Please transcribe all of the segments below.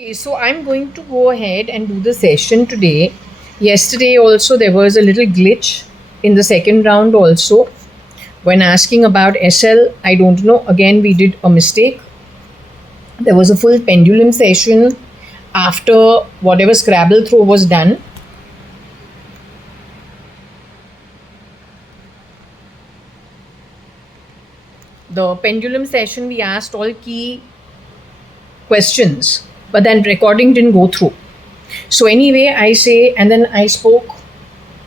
Okay, so I'm going to go ahead and do the session today. Yesterday also there was a little glitch in the second round also. When asking about SL, I don't know. Again, we did a mistake. There was a full pendulum session after whatever Scrabble throw was done. The pendulum session, we asked all key questions, but then recording didn't go through. So anyway, I say, and then I spoke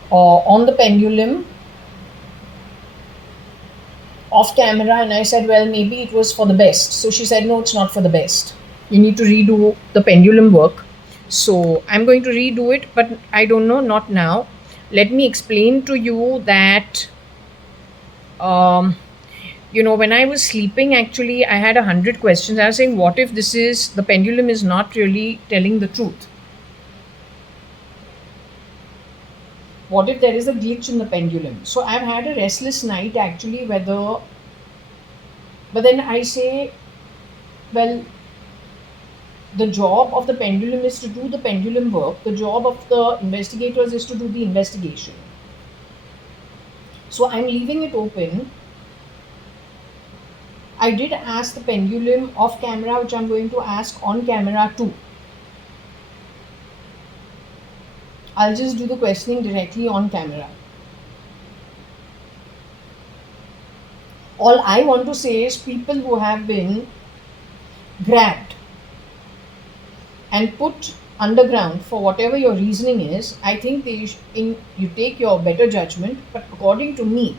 on the pendulum off camera, and I said, well, maybe it was for the best. So she said, no, it's not for the best. You need to redo the pendulum work. So I'm going to redo it, but I don't know, not now. Let me explain to you that, um, when I was sleeping, actually, I had 100 questions. I was saying, what if the pendulum is not really telling the truth? What if there is a glitch in the pendulum? So I've had a restless night actually, but then I say, well, the job of the pendulum is to do the pendulum work. The job of the investigators is to do the investigation. So I'm leaving it open. I did ask the pendulum off camera, which I'm going to ask on camera too. I'll just do the questioning directly on camera. All I want to say is people who have been grabbed and put underground for whatever your reasoning is, I think you take your better judgment. But according to me,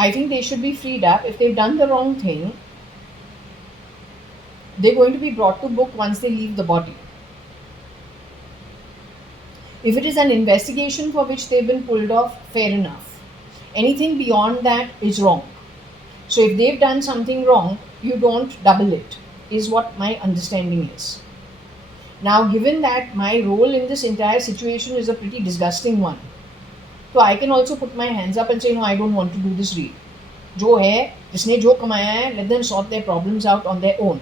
I think they should be freed up. If they've done the wrong thing, they're going to be brought to book once they leave the body. If it is an investigation for which they've been pulled off, fair enough. Anything beyond that is wrong. So if they've done something wrong, you don't double it, is what my understanding is. Now, given that my role in this entire situation is a pretty disgusting one, so I can also put my hands up and say, no, I don't want to do this read. जो है, जिसने जो कमाया है, let them sort their problems out on their own.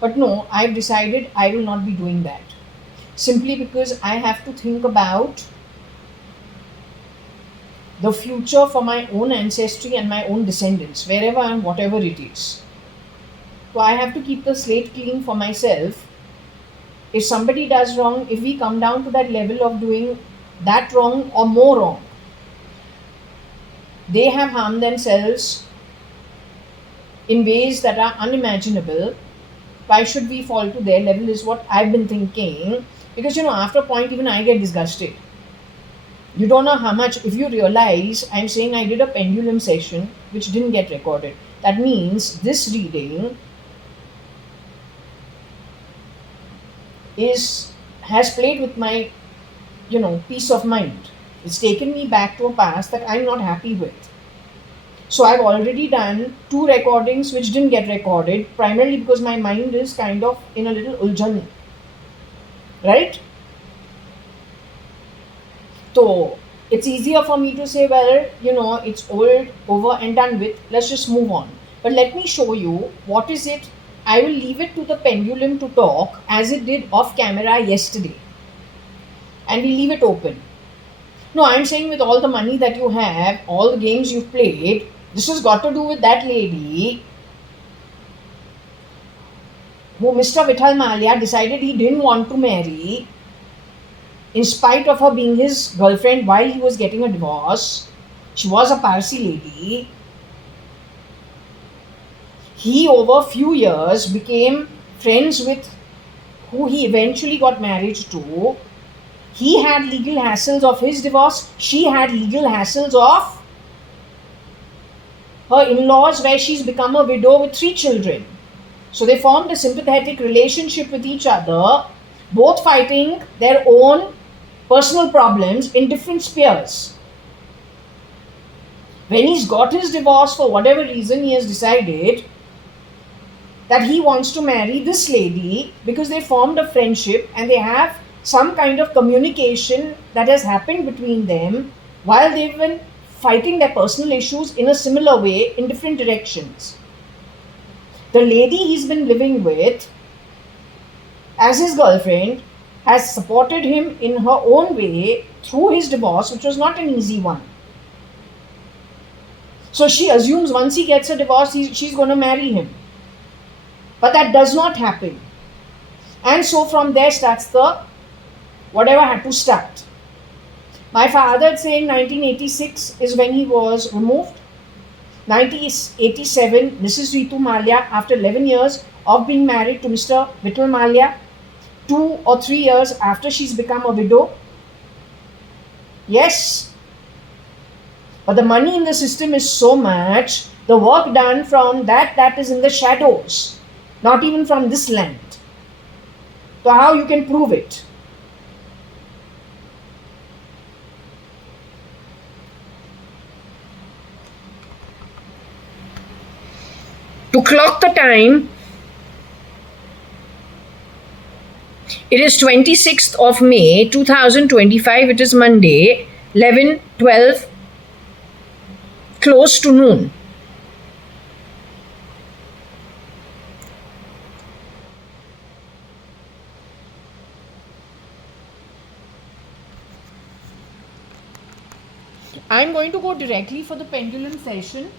But no, I've decided I will not be doing that. Simply because I have to think about the future for my own ancestry and my own descendants, wherever and whatever it is. So I have to keep the slate clean for myself. If somebody does wrong, if we come down to that level of doing that wrong or more wrong, they have harmed themselves in ways that are unimaginable. Why should we fall to their level is what I've been thinking. Because, after a point, even I get disgusted. You don't know how much, if you realize, I'm saying I did a pendulum session which didn't get recorded. That means this reading has played with my, peace of mind. It's taken me back to a past that I'm not happy with. So I've already done 2 recordings which didn't get recorded, primarily because my mind is kind of in a little uljan. Right? So it's easier for me to say, well, it's old, over and done with. Let's just move on. But let me show you what is it. I will leave it to the pendulum to talk as it did off camera yesterday. And we leave it open. No, I'm saying with all the money that you have, all the games you've played, this has got to do with that lady who Mr. Vithal Malia decided he didn't want to marry in spite of her being his girlfriend while he was getting a divorce. She was a Parsi lady. He, over a few years, became friends with who he eventually got married to. He had legal hassles of his divorce. She had legal hassles of her in-laws, where she's become a widow with 3 children. So they formed a sympathetic relationship with each other, both fighting their own personal problems in different spheres. When he's got his divorce, for whatever reason, he has decided that he wants to marry this lady because they formed a friendship and they have some kind of communication that has happened between them while they've been fighting their personal issues in a similar way in different directions. The lady he's been living with as his girlfriend, has supported him in her own way through his divorce, which was not an easy one. So she assumes once he gets a divorce, she's going to marry him. But that does not happen. And so from there starts the whatever had to start. My father saying 1986 is when he was removed. 1987, Mrs. Ritu Malia, after 11 years of being married to Mr. Vittal Malia, 2 or 3 years after she's become a widow. Yes. But the money in the system is so much, the work done from that is in the shadows, not even from this land. So how you can prove it? To clock the time, it is 26th of May 2025. It is Monday, 11:12, close to noon. I'm going to go directly for the pendulum session.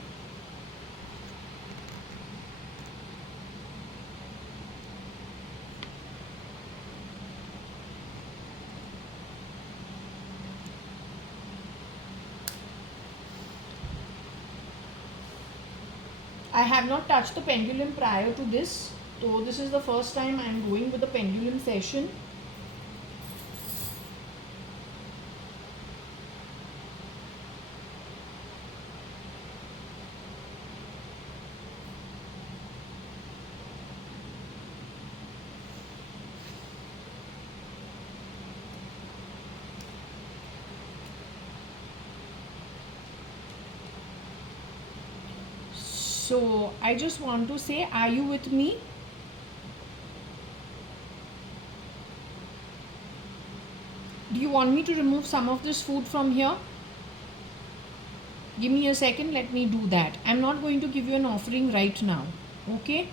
I have not touched the pendulum prior to this, so this is the first time I am going with the pendulum session. So I just want to say, are you with me? Do you want me to remove some of this food from here? Give me a second, let me do that. I'm not going to give you an offering right now. Okay?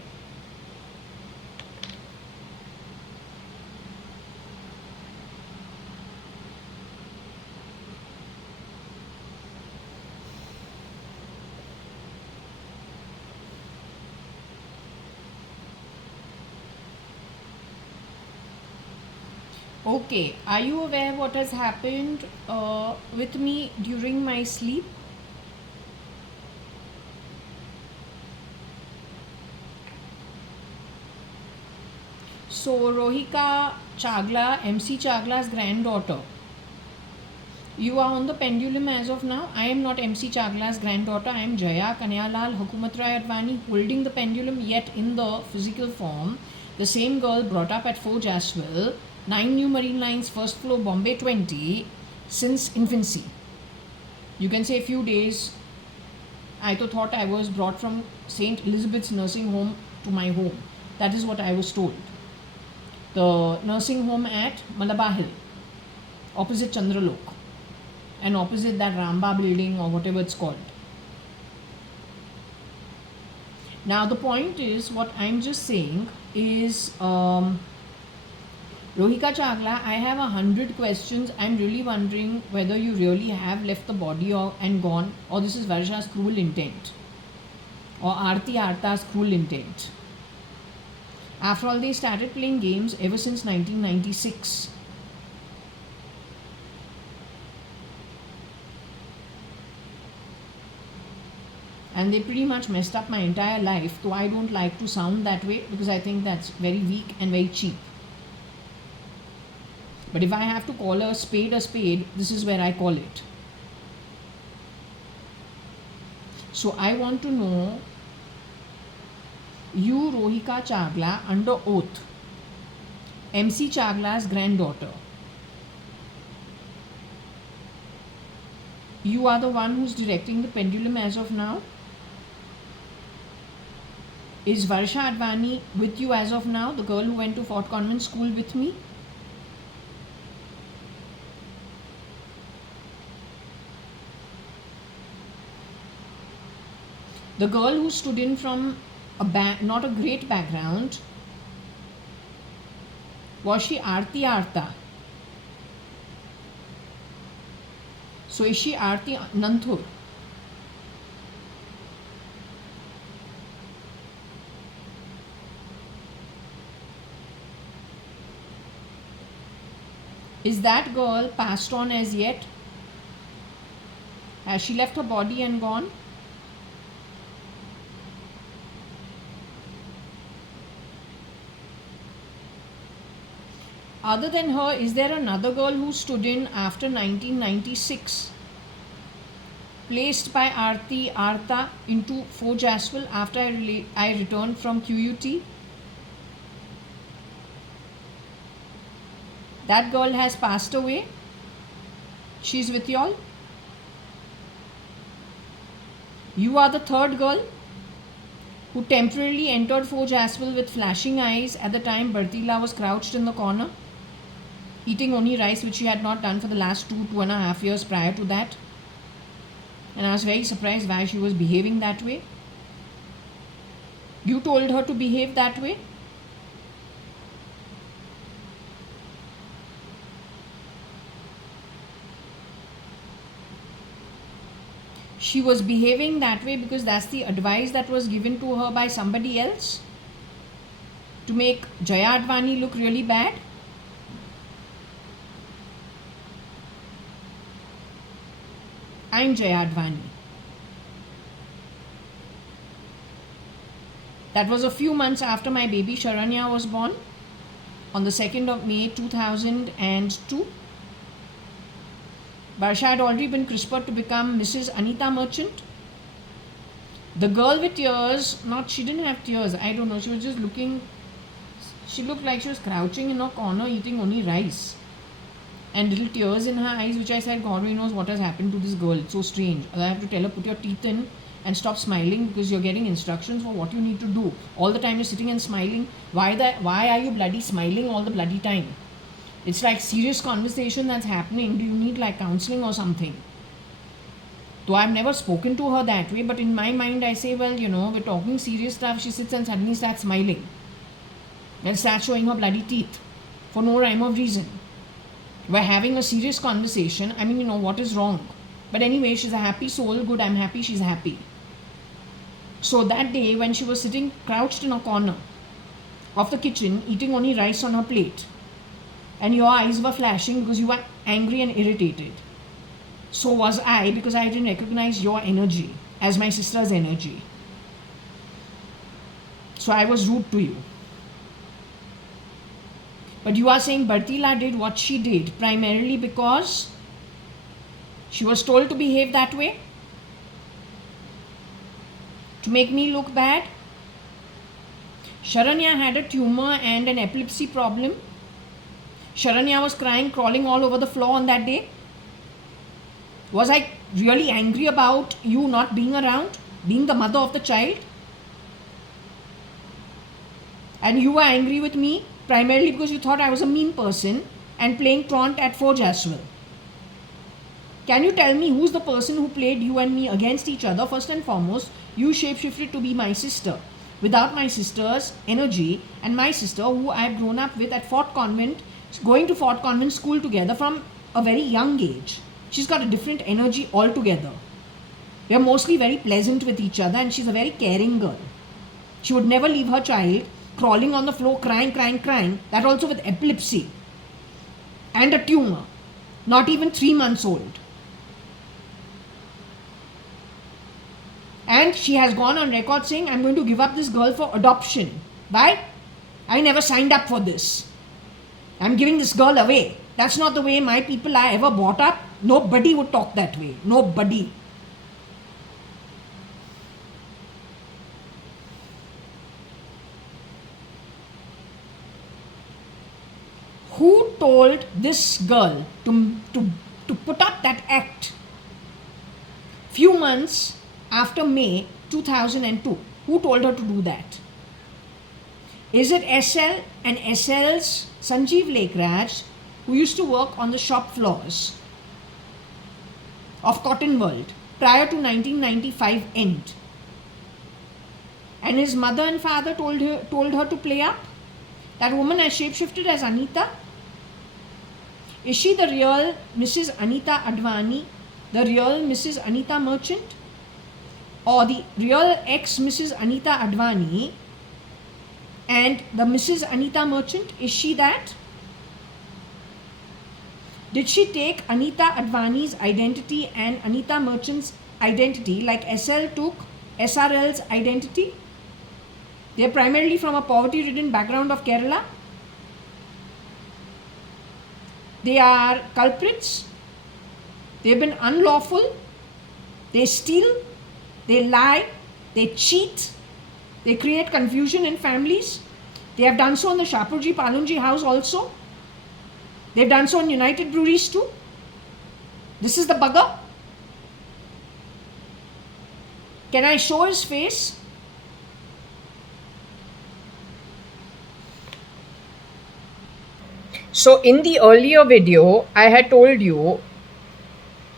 Okay, are you aware what has happened with me during my sleep? So, Rohika Chagla, MC Chagla's granddaughter, you are on the pendulum as of now. I am not MC Chagla's granddaughter. I am Jaya Kanyalal Hukumatrai.ADVANI, holding the pendulum yet in the physical form. The same girl brought up at 4 Jaswell, 9 New Marine Lines, first floor, Bombay 20, since infancy. You can say a few days. I thought I was brought from St. Elizabeth's nursing home to my home. That is what I was told. The nursing home at Malabar Hill, opposite Chandralok, and opposite that Ramba building or whatever it's called. Now the point is, what I'm just saying is, Rohika Chagla, I have 100 questions. I'm really wondering whether you really have left the body and gone, or this is Varsha's cruel intent, or Aarti Arta's cruel intent. After all, they started playing games ever since 1996. And they pretty much messed up my entire life, though I don't like to sound that way because I think that's very weak and very cheap. But if I have to call a spade, this is where I call it. So I want to know, you, Rohika Chagla, under oath, MC Chagla's granddaughter, you are the one who's directing the pendulum as of now? Is Varsha.ADVANI with you as of now, the girl who went to Fort Convent School with me? The girl who stood in from not a great background, Was she Arti Arta? So is she Arti Nanthur? Is that girl passed on as yet? Has she left her body and gone? Other than her, is there another girl who stood in after 1996, placed by Arti Arta into Forge Aswell after I returned from QUT? That girl has passed away. She's with y'all. You are the third girl who temporarily entered Forge Aswell with flashing eyes at the time Bertila was crouched in the corner, eating only rice, which she had not done for the last 2.5 years prior to that. And I was very surprised why she was behaving that way. You told her to behave that way. She was behaving that way because that's the advice that was given to her by somebody else to make JAYA.ADVANI look really bad. I'm JAYA.ADVANI. That was a few months after my baby Sharanya was born on the 2nd of May 2002. Barsha had already been CRISPR'd to become Mrs. Anita Merchant. The girl with tears, she didn't have tears, I don't know, she was just she looked like she was crouching in a corner eating only rice. And little tears in her eyes, which I said, God only knows what has happened to this girl. It's so strange. I have to tell her, put your teeth in and stop smiling because you're getting instructions for what you need to do. All the time you're sitting and smiling. Why are you bloody smiling all the bloody time? It's like serious conversation that's happening. Do you need like counseling or something? Though I've never spoken to her that way, but in my mind I say, well, we're talking serious stuff. She sits and suddenly starts smiling and starts showing her bloody teeth for no rhyme or reason. We're having a serious conversation. What is wrong? But anyway, she's a happy soul. Good, I'm happy she's happy. So that day when she was sitting crouched in a corner of the kitchen eating only rice on her plate, and your eyes were flashing because you were angry and irritated. So was I, because I didn't recognize your energy as my sister's energy. So I was rude to you. But you are saying Bertila did what she did primarily because she was told to behave that way? To make me look bad? Sharanya had a tumor and an epilepsy problem. Sharanya was crying, crawling all over the floor on that day. Was I really angry about you not being around, being the mother of the child? And you were angry with me primarily because you thought I was a mean person and playing truant at Forge Aswell. Can you tell me who's the person who played you and me against each other? First and foremost, you shapeshifted to be my sister. Without my sister's energy and my sister, who I've grown up with at Fort Convent, going to Fort Convent school together from a very young age. She's got a different energy altogether. We are mostly very pleasant with each other and she's a very caring girl. She would never leave her child crawling on the floor, crying, that also with epilepsy and a tumor, not even 3 months old. And she has gone on record saying, I'm going to give up this girl for adoption. Why? I never signed up for this. I'm giving this girl away. That's not the way my people are ever brought up. Nobody would talk that way. Nobody. Who told this girl to put up that act? Few months after May 2002. Who told her to do that? Is it SL and SL's Sanjeev Lekraj, who used to work on the shop floors of Cotton World prior to 1995 end? And his mother and father told her to play up? That woman has shapeshifted as Anita. Is she the real Mrs. Anita Advani, the real Mrs. Anita Merchant, or the real ex-Mrs. Anita Advani and the Mrs. Anita Merchant? Is she that? Did she take Anita Advani's identity and Anita Merchant's identity like SL took SRL's identity? They are primarily from a poverty-ridden background of Kerala. They are culprits. They have been unlawful. They steal. They lie. They cheat. They create confusion in families. They have done so in the Shapurji Palunji house also. They've done so in United Breweries too. This is the bugger. Can I show his face? So in the earlier video, I had told you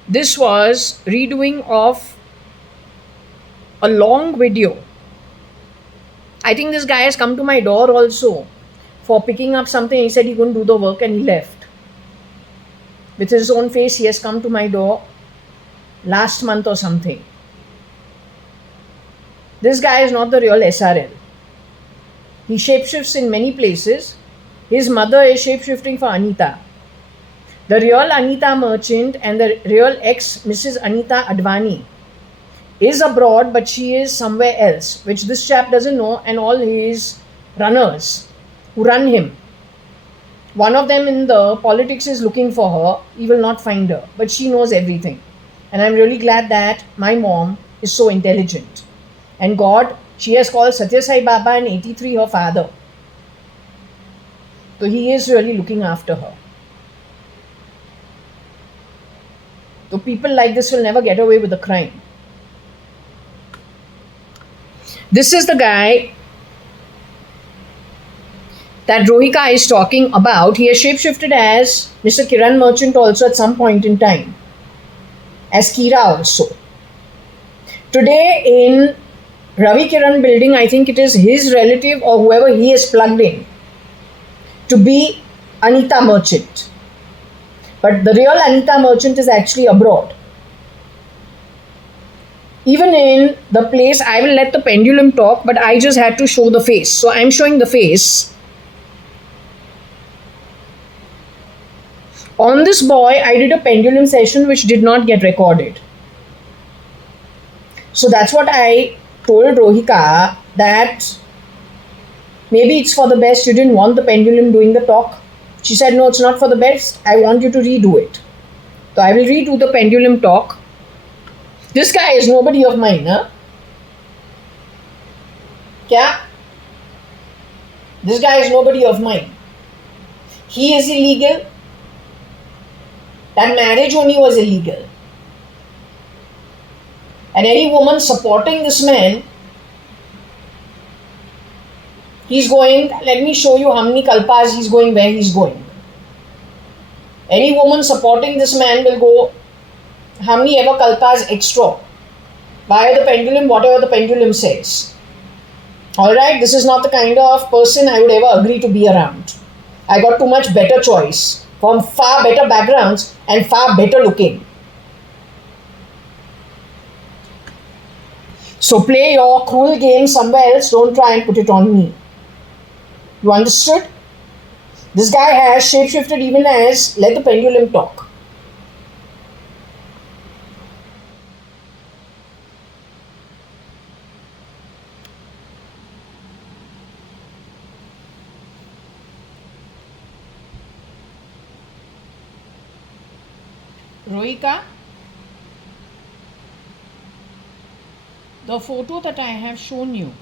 this was redoing of a long video. I think this guy has come to my door also for picking up something. He said he couldn't do the work and he left. With his own face, he has come to my door last month or something. This guy is not the real SRL. He shapeshifts in many places. His mother is shapeshifting for Anita. The real Anita Merchant and the real ex-Mrs. Anita Advani is abroad, but she is somewhere else, which this chap doesn't know, and all his runners who run him. One of them in the politics is looking for her. He will not find her, but she knows everything. And I'm really glad that my mom is so intelligent. And God, she has called Satya Sai Baba in 83 her father. So he is really looking after her. So people like this will never get away with a crime. This is the guy that Rohika is talking about. He has shapeshifted as Mr. Kiran Merchant also at some point in time. As Kira also. Today in Ravi Kiran building, I think it is his relative or whoever he is plugged in to be Anita Merchant. But the real Anita Merchant is actually abroad. Even in the place, I will let the pendulum talk, but I just had to show the face. So I'm showing the face. On this boy, I did a pendulum session which did not get recorded. So that's what I told Rohika, that maybe it's for the best. You didn't want the pendulum doing the talk. She said, no, it's not for the best. I want you to redo it. So I will redo the pendulum talk. This guy is nobody of mine, huh? Kya? This guy is nobody of mine. He is illegal. That marriage only was illegal. And any woman supporting this man, he's going, let me show you how many kalpas he's going, where he's going. Any woman supporting this man will go how many ever kalpas extra via the pendulum, whatever the pendulum says. Alright, this is not the kind of person I would ever agree to be around. I got too much better choice from far better backgrounds and far better looking. So play your cruel game somewhere else, don't try and put it on me. You understood? This guy has shapeshifted even as let the pendulum talk. Rohika, the photo that I have shown you,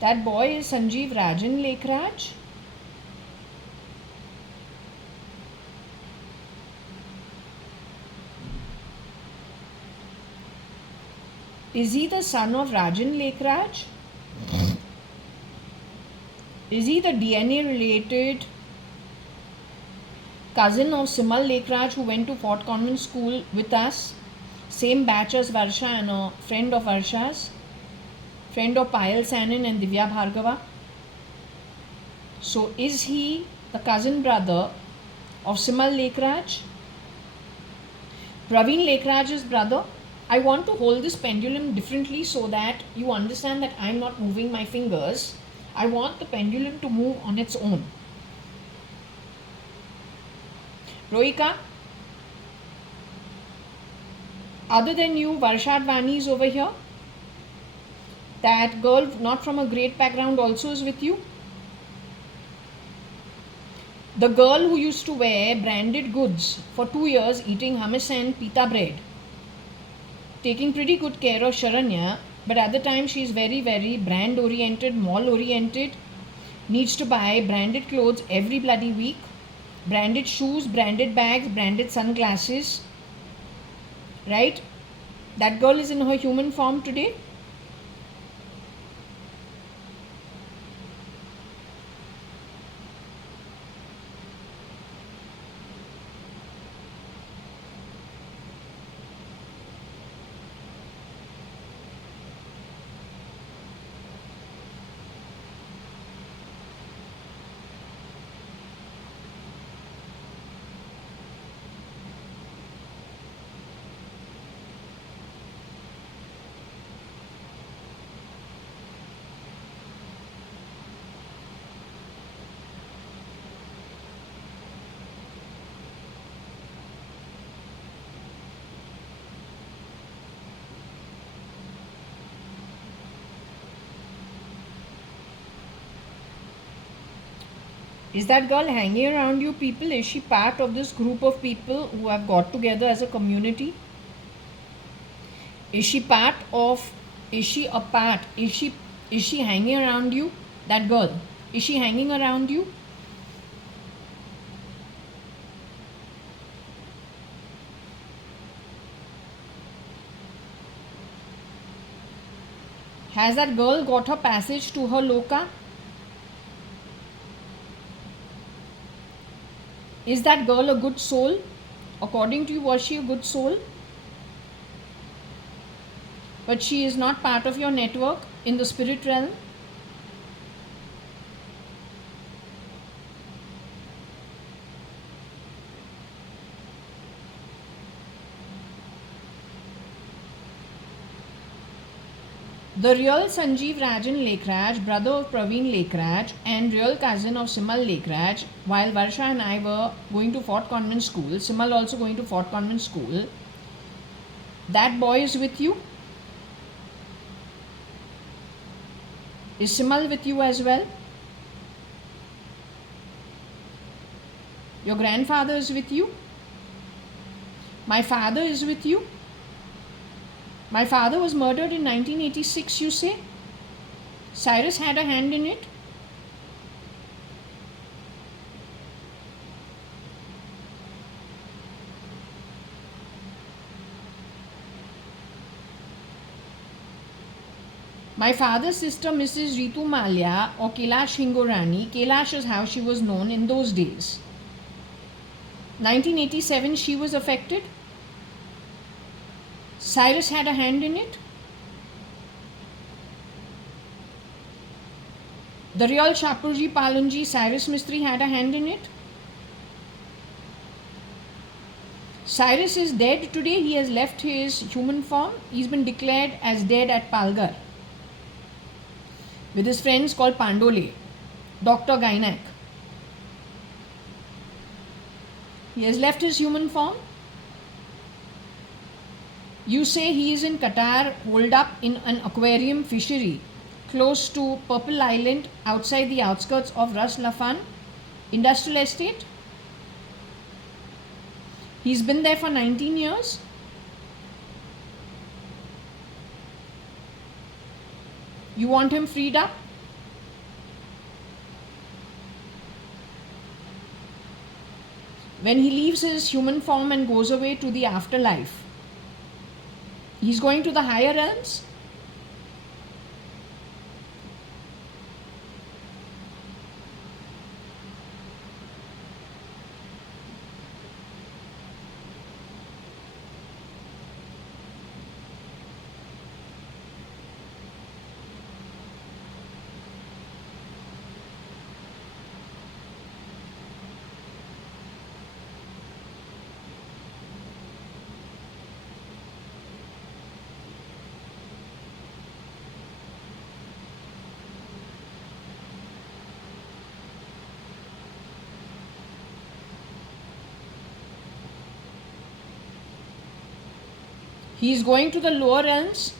that boy is Sanjeev Rajan Lekhraj. Is he the son of Rajan Lekhraj? Is he the DNA related cousin of Simal Lekhraj who went to Fort Convent School with us? Same batch as Varsha and a friend of Varsha's, friend of Payal Sanin and Divya Bhargava. So is he the cousin brother of Simal Lekraj? Praveen Lekraj's brother? I want to hold this pendulum differently so that you understand that I'm not moving my fingers. I want the pendulum to move on its own. Rohika, other than you, JAYA.ADVANI is over here. That girl not from a great background also is with you. The girl who used to wear branded goods for 2 years, eating hummus and pita bread, taking pretty good care of Sharanya, but at the time she is very, very brand oriented, mall oriented, needs to buy branded clothes every bloody week, branded shoes, branded bags, branded sunglasses, right? That girl is in her human form today. Is that girl hanging around you people? Is she part of this group of people who have got together as a community? Is she part of, is she a part, is she hanging around you? That girl, is she hanging around you? Has that girl got her passage to her loka? Is that girl a good soul? According to you, was she a good soul? But she is not part of your network in the spirit realm. The real Sanjeev Rajan Lekraj, brother of Praveen Lekraj and real cousin of Simal Lekraj, while Varsha and I were going to Fort Convent School, Simal also going to Fort Convent School, that boy is with you? Is Simal with you as well? Your grandfather is with you? My father is with you? My father was murdered in 1986, you say? Cyrus had a hand in it? My father's sister, Mrs. Ritu Malia or Kailash Hingorani, Kailash is how she was known in those days. 1987, she was affected. Cyrus had a hand in it. The real Shapurji Palunji, Cyrus Mistry, had a hand in it. Cyrus is dead today. He has left his human form. He's been declared as dead at Palgar with his friends called Pandole, Dr. Gainak. He has left his human form. You say he is in Qatar, holed up in an aquarium fishery close to Purple Island outside the outskirts of Ras Lafan Industrial Estate. He's been there for 19 years. You want him freed up? When he leaves his human form and goes away to the afterlife, he's going to the higher realms? He is going to the lower realms.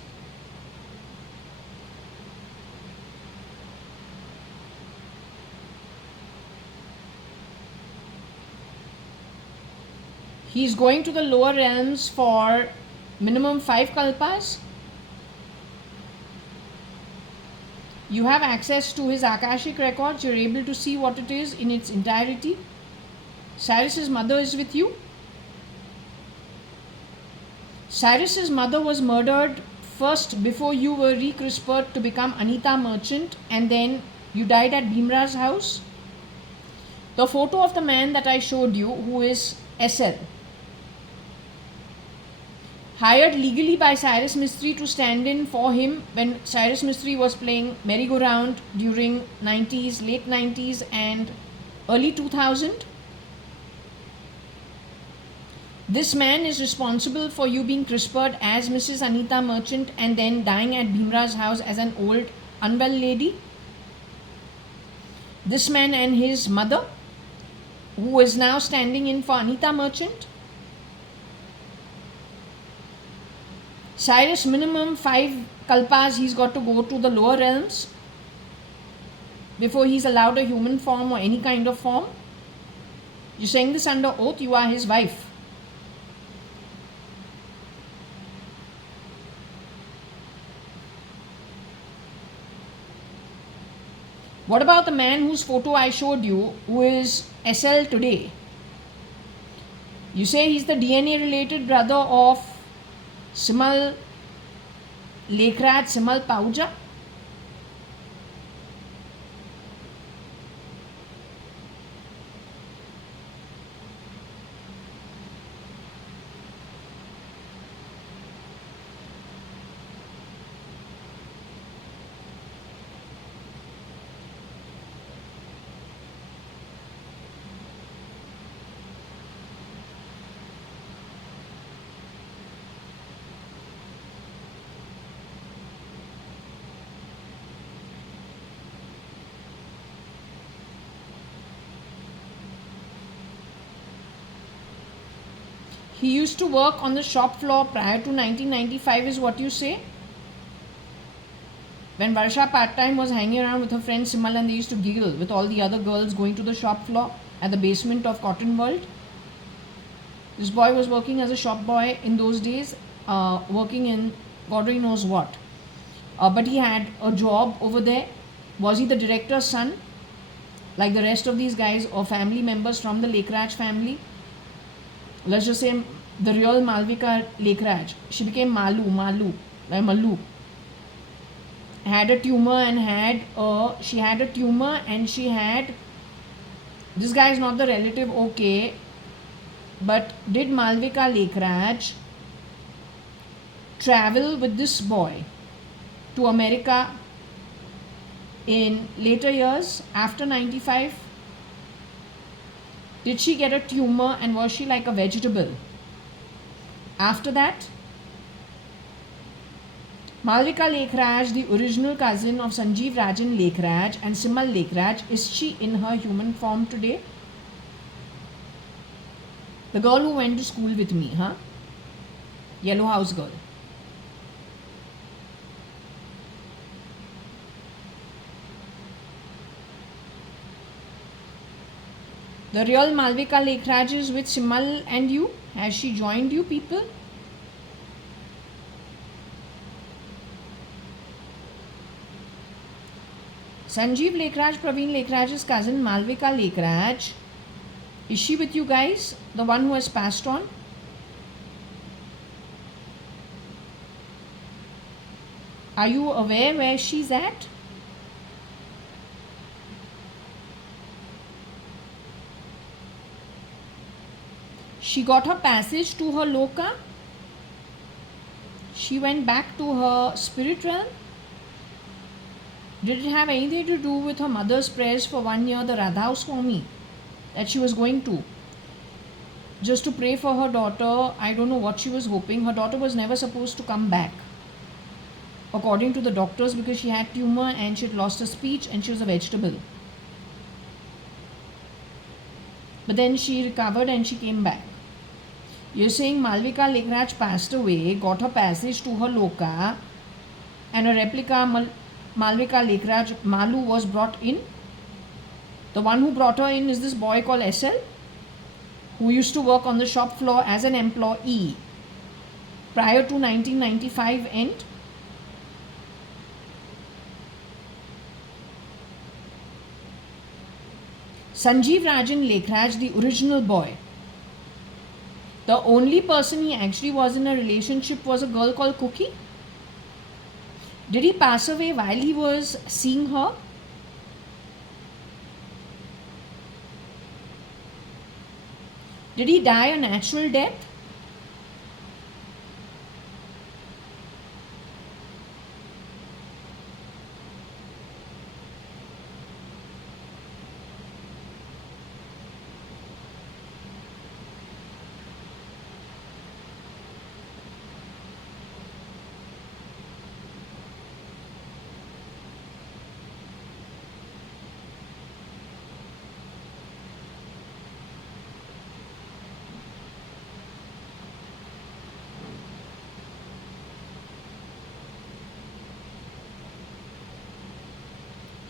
He is going to the lower realms for minimum 5 kalpas. You have access to his Akashic records. You're able to see what it is in its entirety. Cyrus's mother is with you. Cyrus's mother was murdered first before you were recrispered to become Anita Merchant, and then you died at Bhimra's house. The photo of the man that I showed you, who is SL, hired legally by Cyrus Mistry to stand in for him when Cyrus Mistry was playing merry-go-round during 90s, late 90s and early 2000. This man is responsible for you being crispered as Mrs. Anita Merchant and then dying at Bhimra's house as an old unwell lady. This man and his mother, who is now standing in for Anita Merchant. Cyrus, minimum 5 kalpas he's got to go to the lower realms before he's allowed a human form or any kind of form. You're saying this under oath, you are his wife. What about the man whose photo I showed you, who is SL today? You say he's the DNA related brother of Simal Lekraj, Simal Pauja. He used to work on the shop floor prior to 1995 is what you say? When Varsha part-time was hanging around with her friend Simal and they used to giggle with all the other girls going to the shop floor at the basement of Cotton World. This boy was working as a shop boy in those days, working in God only knows what. But he had a job over there. Was he the director's son? Like the rest of these guys or family members from the Lekraj family? Let's just say the real Malvika Lekraj. She became Malu. Had a tumor and she had this guy is not the relative, okay, but did Malvika Lekraj travel with this boy to America in later years after 95? Did she get a tumor and was she like a vegetable? After that, Malvika Lekraj, the original cousin of Sanjeev Rajan Lekraj and Simal Lekraj, is she in her human form today? The girl who went to school with me, huh? Yellow House girl. The real Malvika Lekraj is with Simal and you. Has she joined you people? Sanjeev Lekraj, Praveen Lekraj's cousin Malvika Lekraj. Is she with you guys? The one who has passed on? Are you aware where she's at? She got her passage to her Loka. She went back to her spirit realm. Did it have anything to do with her mother's prayers for 1 year, the Radha House for me, that she was going to? Just to pray for her daughter. I don't know what she was hoping. Her daughter was never supposed to come back, according to the doctors, because she had tumor and she had lost her speech and she was a vegetable. But then she recovered and she came back. You're saying Malvika Lekhraj passed away, got her passage to her loka, and a replica Malvika Lekhraj Malu was brought in. The one who brought her in is this boy called SL, who used to work on the shop floor as an employee prior to 1995 end. Sanjeev Rajan Lekhraj, the original boy. The only person he actually was in a relationship was a girl called Cookie. Did he pass away while he was seeing her? Did he die a natural death?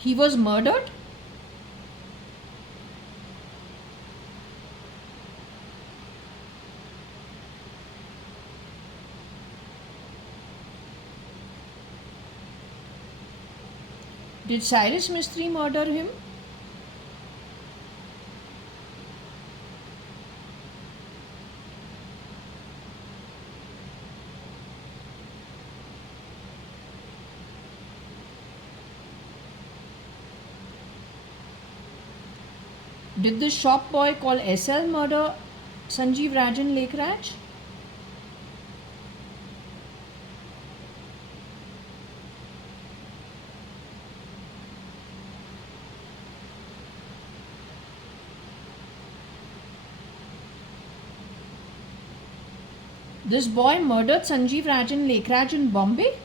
He was murdered? Did Cyrus Mistry murder him? Did the shop boy called SL murder Sanjeev Rajan Lekhraj? This boy murdered Sanjeev Rajan Lekhraj in Bombay?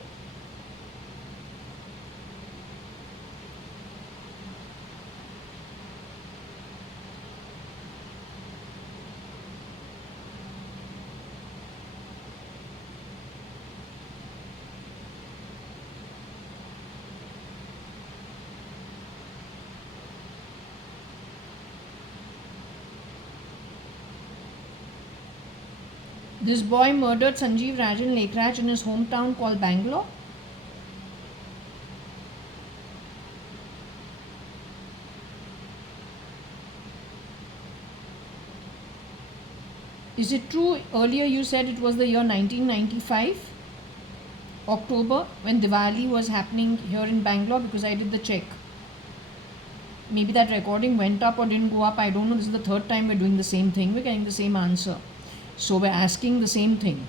This boy murdered Sanjeev Rajan Lekhraj in his hometown called Bangalore? Is it true earlier you said it was the year 1995, October, when Diwali was happening here in Bangalore? Because I did the check. Maybe that recording went up or didn't go up. I don't know. This is the third time we're doing the same thing. We're getting the same answer. So we're asking the same thing.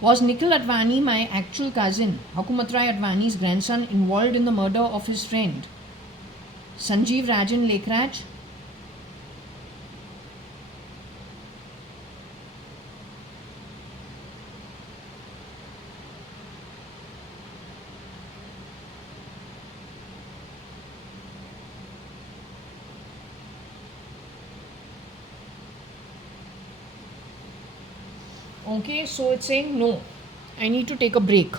Was Nikhil Advani, my actual cousin, Hukumat Rai Advani's grandson, involved in the murder of his friend, Sanjeev Rajan Lekhraj? Okay, so it's saying no. I need to take a break.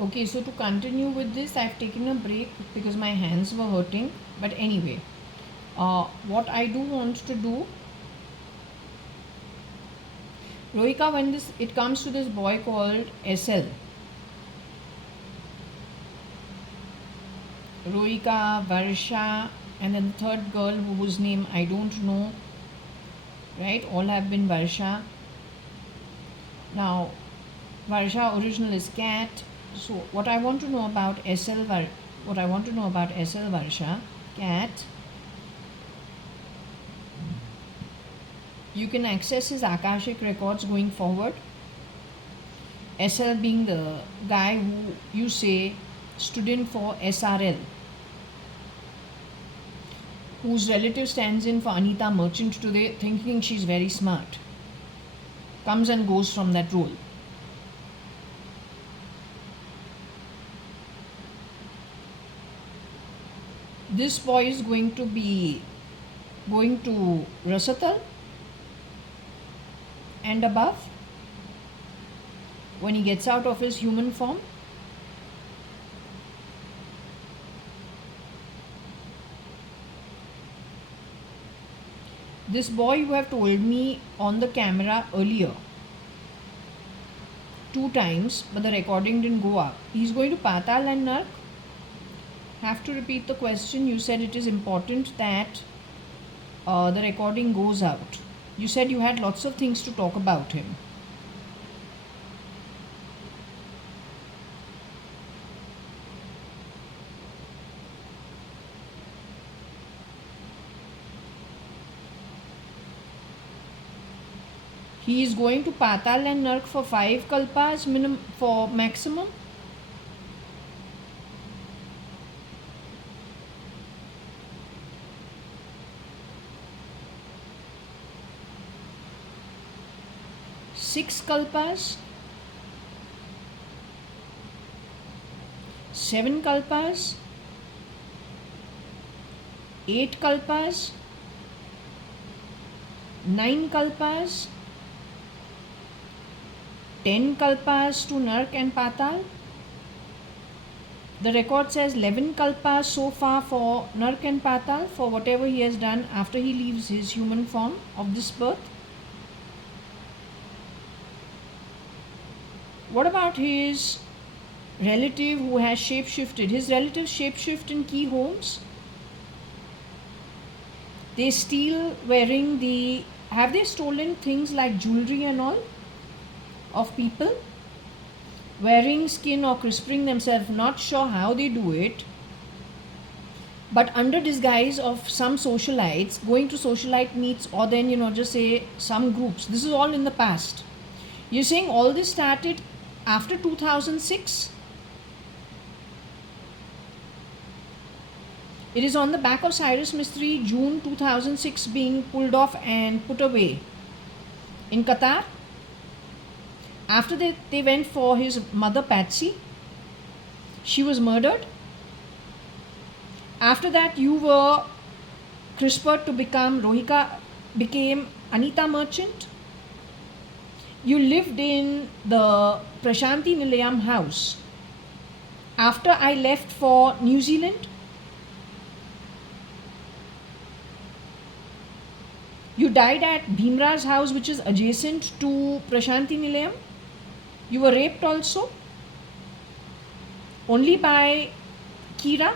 Okay, so to continue with this, I've taken a break because my hands were hurting. But anyway, what I do want to do, Rohika, when it comes to this boy called SL, Rohika, Varsha, and then the third girl whose name I don't know, right? All have been Varsha. Now, Varsha original is cat. So what I want to know about SL Varsha, cat. You can access his Akashic records going forward. SL being the guy who you say stood in for SRL, whose relative stands in for Anita Merchant today, thinking she's very smart. Comes and goes from that role. This boy is going to be going to Rasatal and above when he gets out of his human form. This boy you have told me on the camera earlier 2 times, but the recording didn't go up. He's going to Patal and Nark. Have to repeat the question. You said it is important that the recording goes out. You said you had lots of things to talk about him. He is going to Patal and Nark for 5 kalpas for maximum. Six kalpas, 7 kalpas, 8 kalpas, 9 kalpas, 10 kalpas to Nark and Patal. The record says 11 kalpas so far for Nark and Patal for whatever he has done after he leaves his human form of this birth. What about his relative who has shapeshifted? His relatives shapeshift in key homes. They steal wearing the... Have they stolen things like jewelry and all of people? Wearing skin or crisping themselves, not sure how they do it. But under disguise of some socialites, going to socialite meets or then, just say some groups. This is all in the past. You're saying all this started after 2006? It is on the back of Cyrus Mistry, June 2006, being pulled off and put away in Qatar. After that, they went for his mother Patsy. She was murdered. After that, you were CRISPR to become became Anita Merchant. You lived in the Prashanti Nilayam house. After I left for New Zealand, you died at Bhimra's house, which is adjacent to Prashanti Nilayam. You were raped also, only by Kira.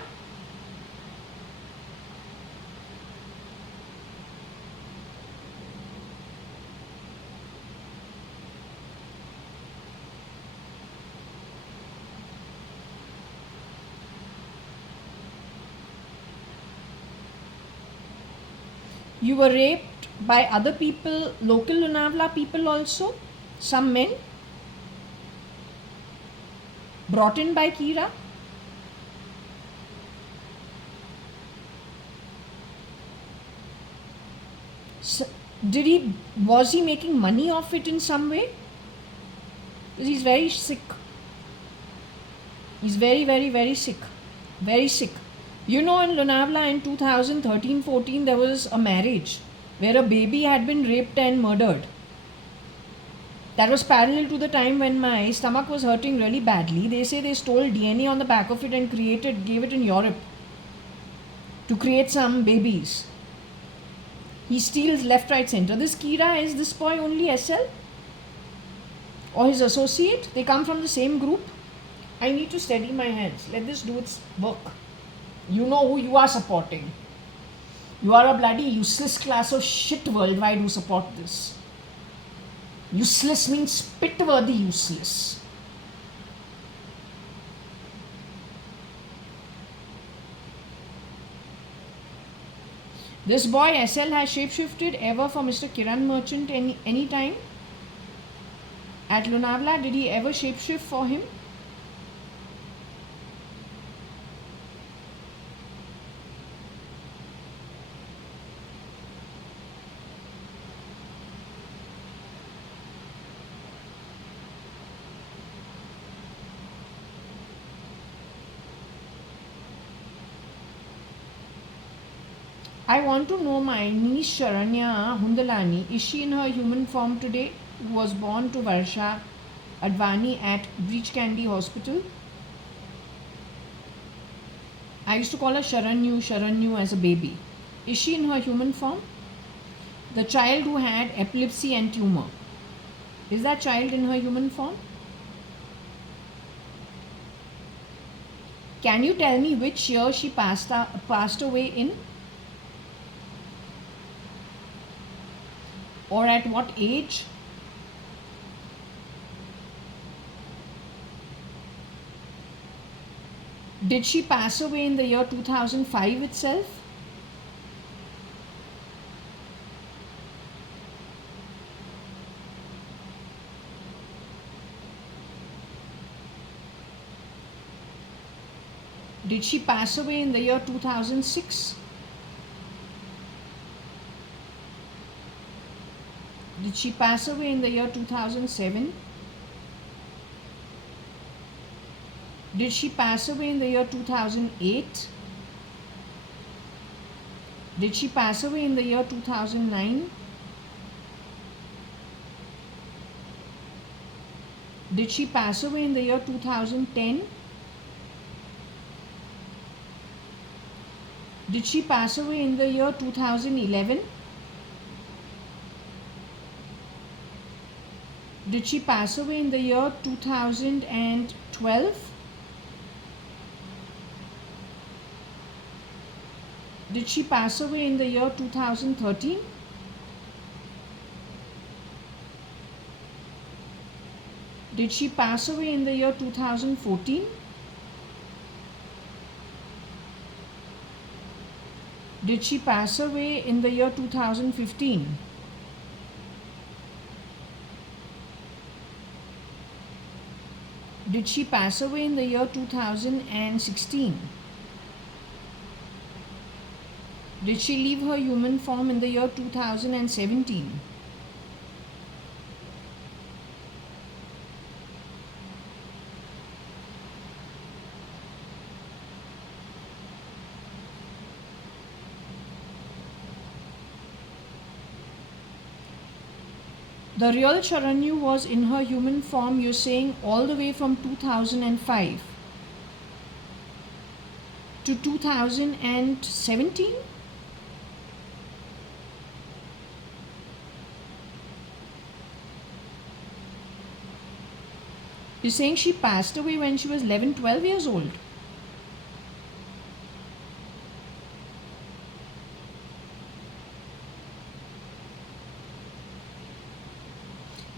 You were raped by other people, local Lonavala people also, some men, brought in by Kira. So, was he making money off it in some way? Because he's very sick. He's very, very, very sick. Very sick. In Lonavala in 2013-14, there was a marriage where a baby had been raped and murdered. That was parallel to the time when my stomach was hurting really badly. They say they stole DNA on the back of it and gave it in Europe to create some babies. He steals left, right, center. This Kira, is this boy only SL? Or his associate? They come from the same group? I need to steady my hands. Let this do its work. You know who you are supporting. You are a bloody useless class of shit worldwide who support this. Useless means spit-worthy useless. This boy SL has shapeshifted ever for Mr. Kiran Merchant any time? At Lonavala, did he ever shapeshift for him? I want to know my niece Sharanya Hundalani. Is she in her human form today? Who was born to JAYA.ADVANI at Breach Candy Hospital. I used to call her Sharanyu as a baby. Is she in her human form? The child who had epilepsy and tumor. Is that child in her human form? Can you tell me which year she passed away in? Or at what age? Did she pass away in the year 2005 itself? Did she pass away in the year 2006? Did she pass away in the year 2007? Did she pass away in the year 2008? Did she pass away in the year 2009? Did she pass away in the year 2010? Did she pass away in the year 2011? Did she pass away in the year 2012? Did she pass away in the year 2013? Did she pass away in the year 2014? Did she pass away in the year 2015? Did she pass away in the year 2016? Did she leave her human form in the year 2017? The real Sharanyu was in her human form, you're saying, all the way from 2005 to 2017? You're saying she passed away when she was 11, 12 years old.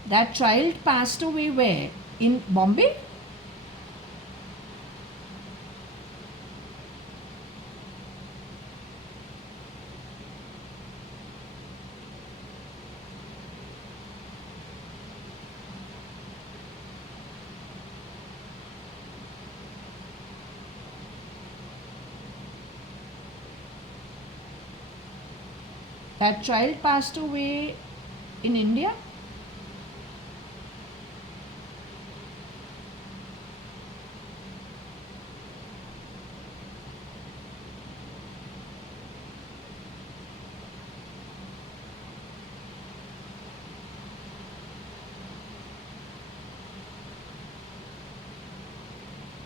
That child passed away where? In Bombay? That child passed away in India?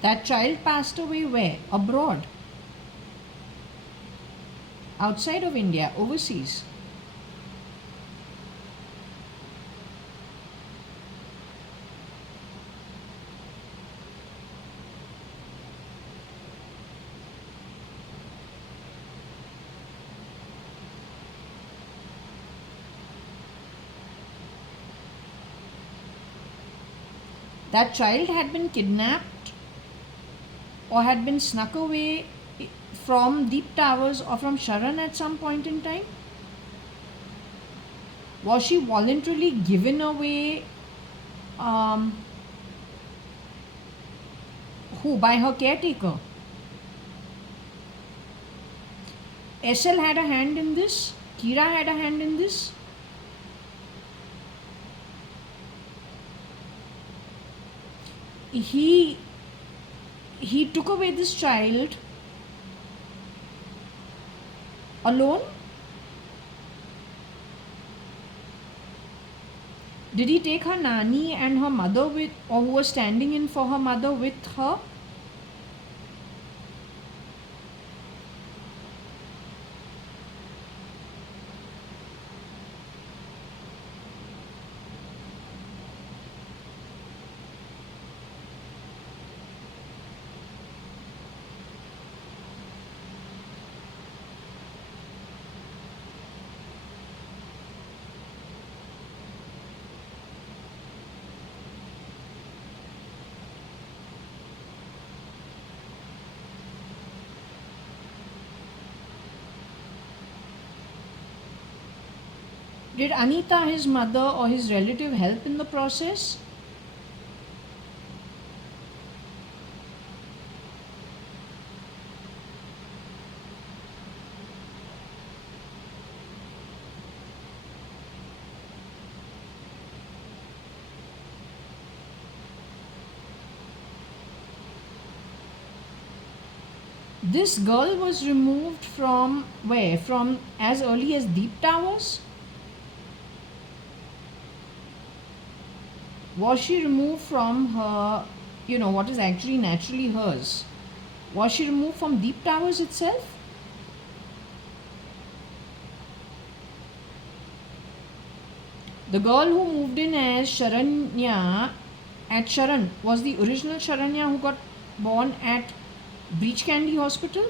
That child passed away where? Abroad. Outside of India, overseas. That child had been kidnapped or had been snuck away from Deep Towers or from Sharan at some point in time? Was she voluntarily given away by her caretaker? SL had a hand in this? Kira had a hand in this? He took away this child alone Did he take her nanny and her mother with, or who was standing in for her mother with her? Did Anita, his mother, or his relative help in the process? This girl was removed from where? From as early as Deep Towers? Was she removed from her, what is actually naturally hers? Was she removed from Deep Towers itself? The girl who moved in as Sharanya at Sharan was the original Sharanya who got born at Breach Candy Hospital?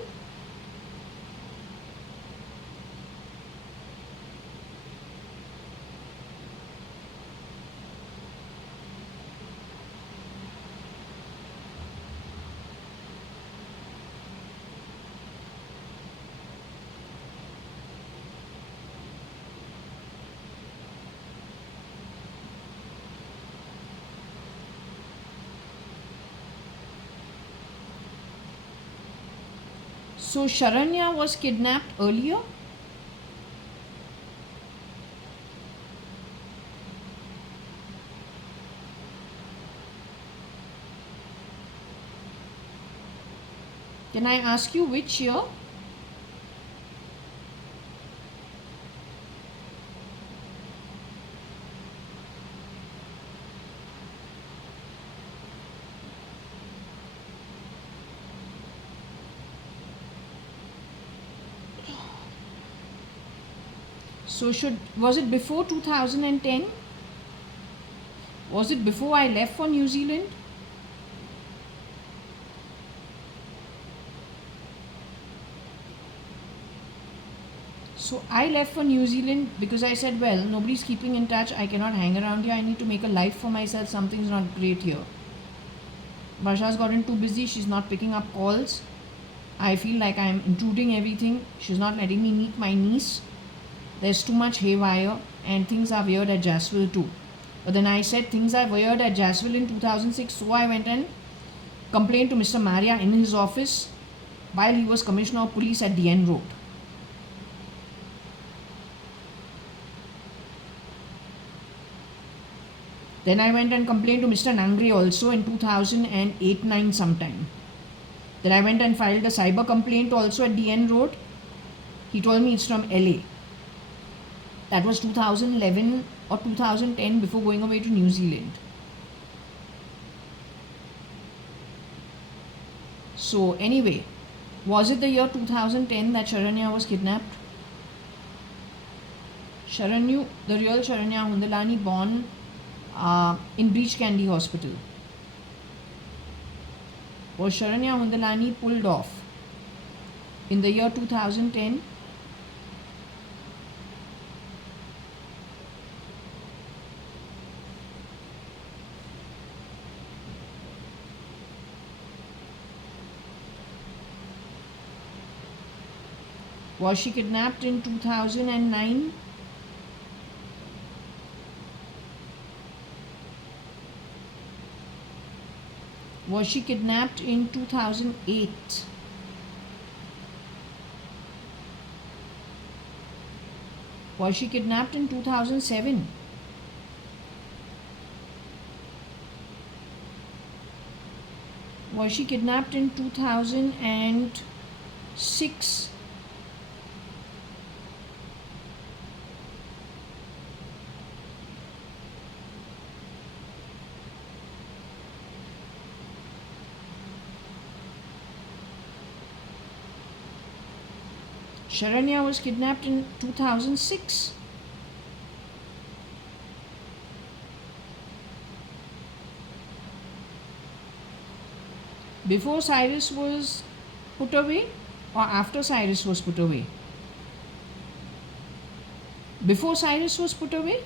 So Sharanya was kidnapped earlier? Can I ask you which year? So was it before 2010? Was it before I left for New Zealand? So I left for New Zealand because I said, well, nobody's keeping in touch. I cannot hang around here. I need to make a life for myself. Something's not great here. Barsha's gotten too busy. She's not picking up calls. I feel like I'm intruding everything. She's not letting me meet my niece. There's too much haywire and things are weird at Jasville too. But then I said things are weird at Jasville in 2006. So I went and complained to Mr. Maria in his office while he was Commissioner of Police at DN Road. Then I went and complained to Mr. Nangre also in 2008-9 sometime. Then I went and filed a cyber complaint also at DN Road. He told me it's from LA. That was 2011 or 2010 before going away to New Zealand. So anyway, was it the year 2010 that Sharanya was kidnapped? Sharanyu, the real Sharanya Hundalani, born in Breach Candy Hospital. Was Sharanya Hundalani pulled off in the year 2010? Was she kidnapped in 2009? Was she kidnapped in 2008? Was she kidnapped in 2007? Was she kidnapped in 2006? Sharanya was kidnapped in 2006. Before Cyrus was put away or after Cyrus was put away? Before Cyrus was put away?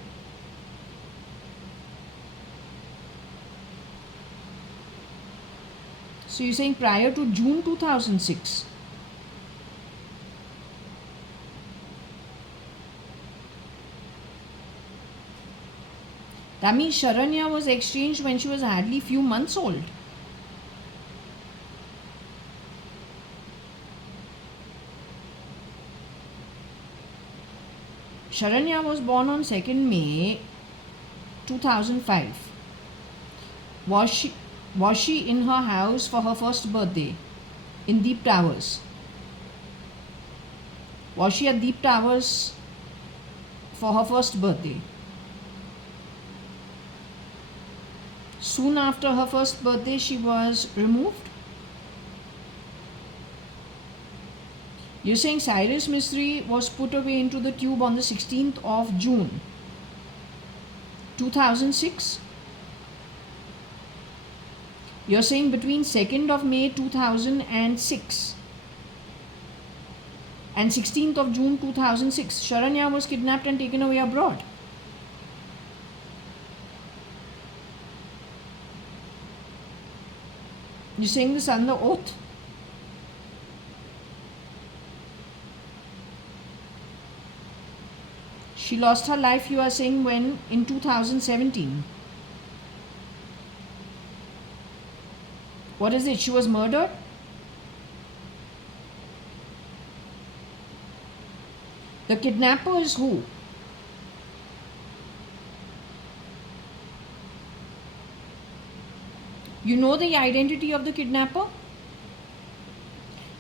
So you're saying prior to June 2006? That means Sharanya was exchanged when she was hardly few months old. Sharanya was born on 2nd May 2005. Was she in her house for her first birthday in Deep Towers? Was she at Deep Towers for her first birthday? Soon after her first birthday, she was removed. You're saying Cyrus Mistry was put away into the tube on the 16th of June 2006? You're saying between 2nd of May 2006 and 16th of June 2006, Sharanya was kidnapped and taken away abroad. You're saying this under oath? She lost her life, you are saying, when? In 2017. What is it? She was murdered? The kidnapper is who? You know the identity of the kidnapper?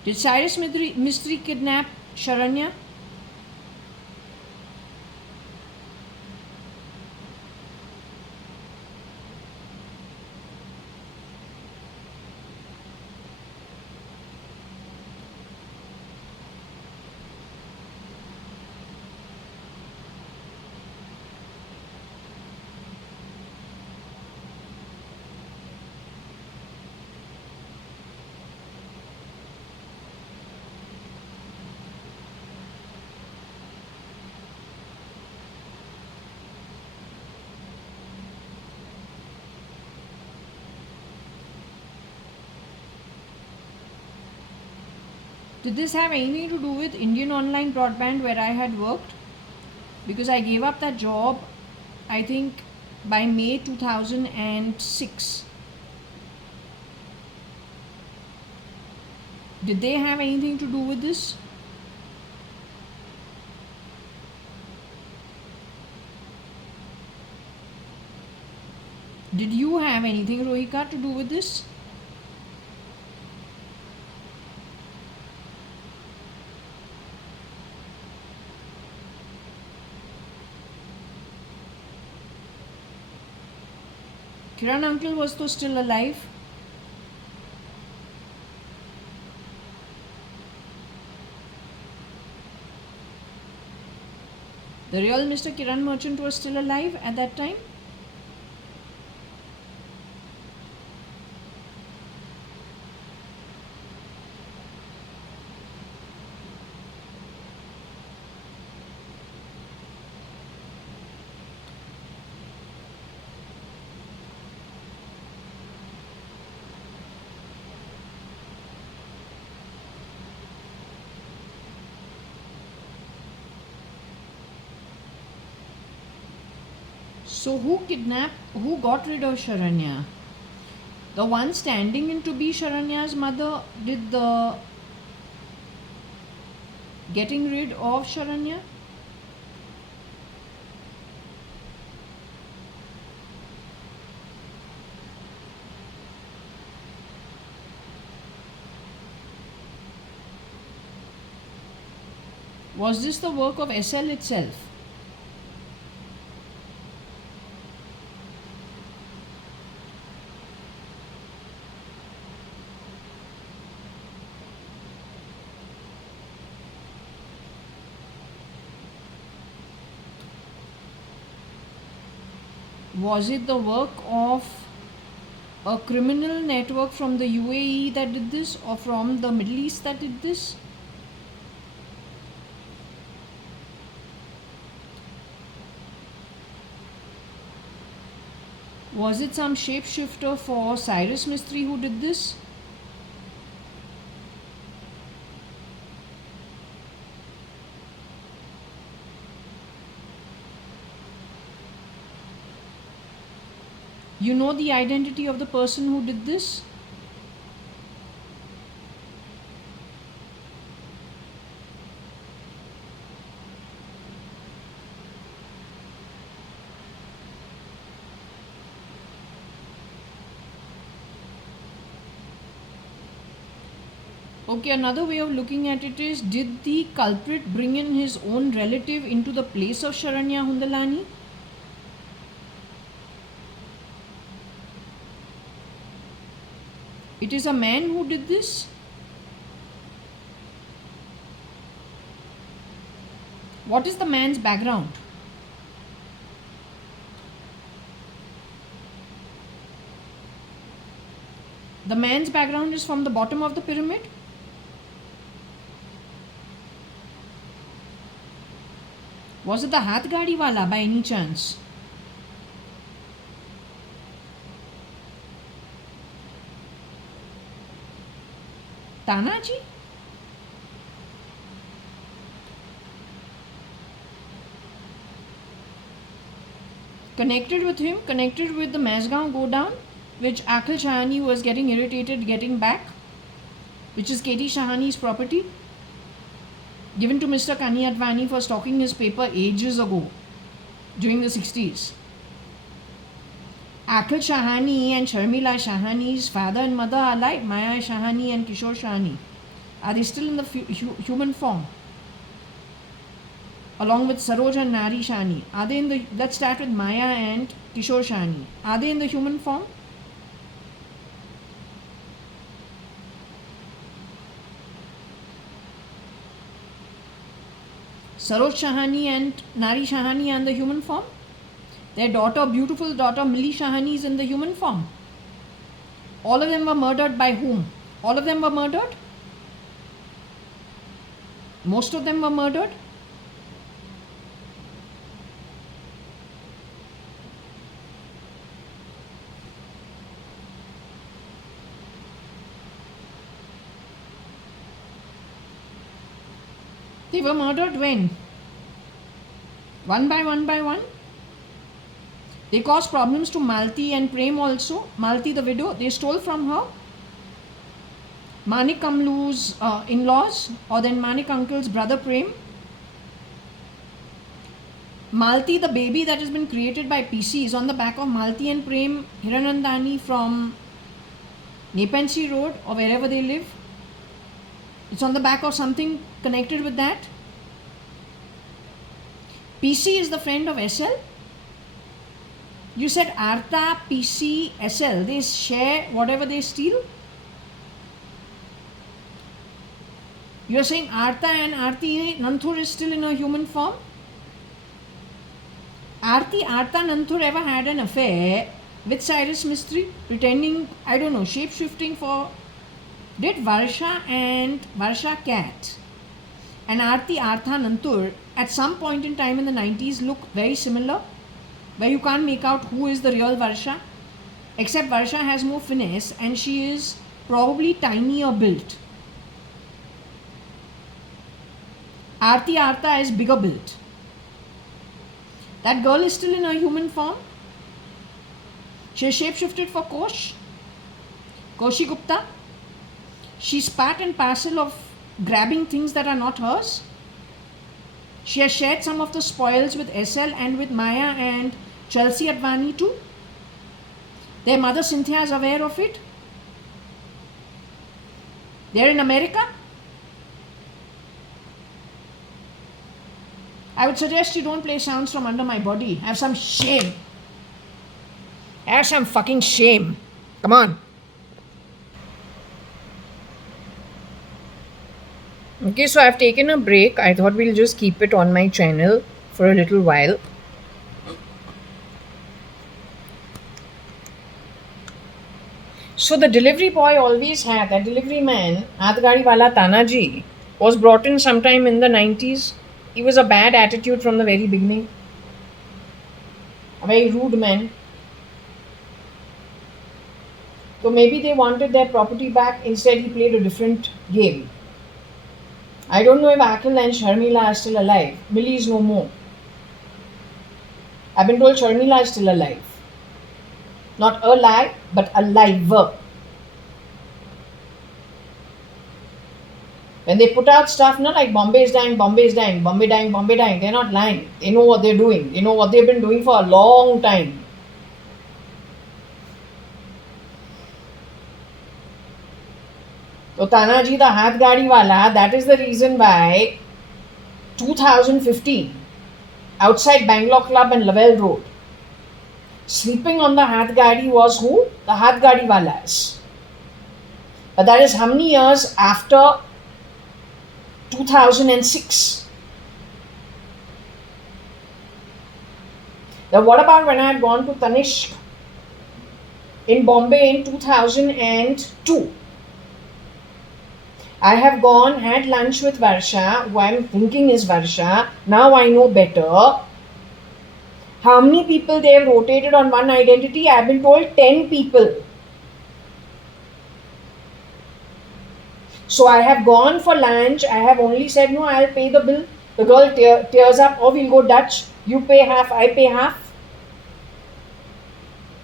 Did Cyrus Mistry kidnap Sharanya? Did this have anything to do with Indian online broadband where I had worked? Because I gave up that job, I think, by May 2006. Did they have anything to do with this? Did you have anything, Rohika, to do with this? Kiran uncle was though still alive. The real Mr. Kiran Merchant was still alive at that time. So who got rid of Sharanya? The one standing in to be Sharanya's mother did the getting rid of Sharanya? Was this the work of SL itself? Was it the work of a criminal network from the UAE that did this, or from the Middle East that did this? Was it some shapeshifter for Cyrus Mistry who did this? You know the identity of the person who did this? Okay, another way of looking at it is, did the culprit bring in his own relative into the place of Sharanya Hundalani? It is a man who did this. What is the man's background? The man's background is from the bottom of the pyramid. Was it the Hath Gadi wala by any chance? Tanaji? Connected with him, connected with the Mazgaon go down, which Akhil Shahani was getting irritated getting back, which is K.T. Shahani's property, given to Mr. JAYA.ADVANI for stocking his paper ages ago, during the 60s. Akhil Shahani and Sharmila Shahani's father and mother are alive, Maya Shahani and Kishore Shahani. Are they still in the human form? Along with Saroj and Nari Shahani. Are they in the, let's start with Maya and Kishore Shahani. Are they in the human form? Saroj Shahani and Nari Shahani are in the human form. Their daughter, beautiful daughter Milli Shahani, is in the human form. All of them were murdered by whom? All of them were murdered? Most of them were murdered? They were murdered when? One by one by one? They caused problems to Malti and Prem also. Malti the widow, they stole from her. Manik Kamlu's in-laws, or then Manik uncle's brother Prem. Malti the baby that has been created by PC is on the back of Malti and Prem Hiranandani from Nepensi Road or wherever they live. It's on the back of something connected with that. PC is the friend of SL. You said Artha, PC, SL, they share whatever they steal. You are saying Artha and Arti Nanthur is still in a human form? Artha Nanthur ever had an affair with Cyrus Mistry, pretending, I don't know, shape-shifting for... Did Varsha and Varsha Cat and Artha Nanthur at some point in time in the 90s look very similar, where you can't make out who is the real Varsha, except Varsha has more finesse and she is probably tinier built. Artha is bigger built. That girl is still in her human form. She has shapeshifted for Koshi Gupta. She's part and parcel of grabbing things that are not hers. She has shared some of the spoils with SL and with Maya and Chelsea Advani too. Their mother Cynthia is aware of it. They're in America. I would suggest you don't play sounds from under my body. Have some shame. Have some fucking shame. Come on. Okay, so I've taken a break. I thought we'll just keep it on my channel for a little while. So the delivery boy always had, that delivery man, Adgari wala Tanaji, was brought in sometime in the 90s. He was a bad attitude from the very beginning, a very rude man. So maybe they wanted their property back. Instead, he played a different game. I don't know if Akhil and Sharmila are still alive. Millie is no more. I've been told Sharmila is still alive. Not alive, but alive. When they put out stuff, no, like Bombay is dying, Bombay is dying, Bombay dying, Bombay dying, they're not lying. They know what they're doing. They know what they've been doing for a long time. So Tanaji, the Hath Gadi wala, that is the reason why 2015, outside Bangalore Club and Lavelle Road, sleeping on the Hath Gadi was who? The Hath Gadi walas. But that is how many years after 2006? Now what about when I had gone to Tanishq in Bombay in 2002? I have gone, had lunch with Varsha, who I'm thinking is Varsha. Now I know better. How many people they have rotated on one identity? I have been told 10 people. So I have gone for lunch. I have only said, no, I'll pay the bill. The girl tears up, oh, we'll go Dutch. You pay half, I pay half.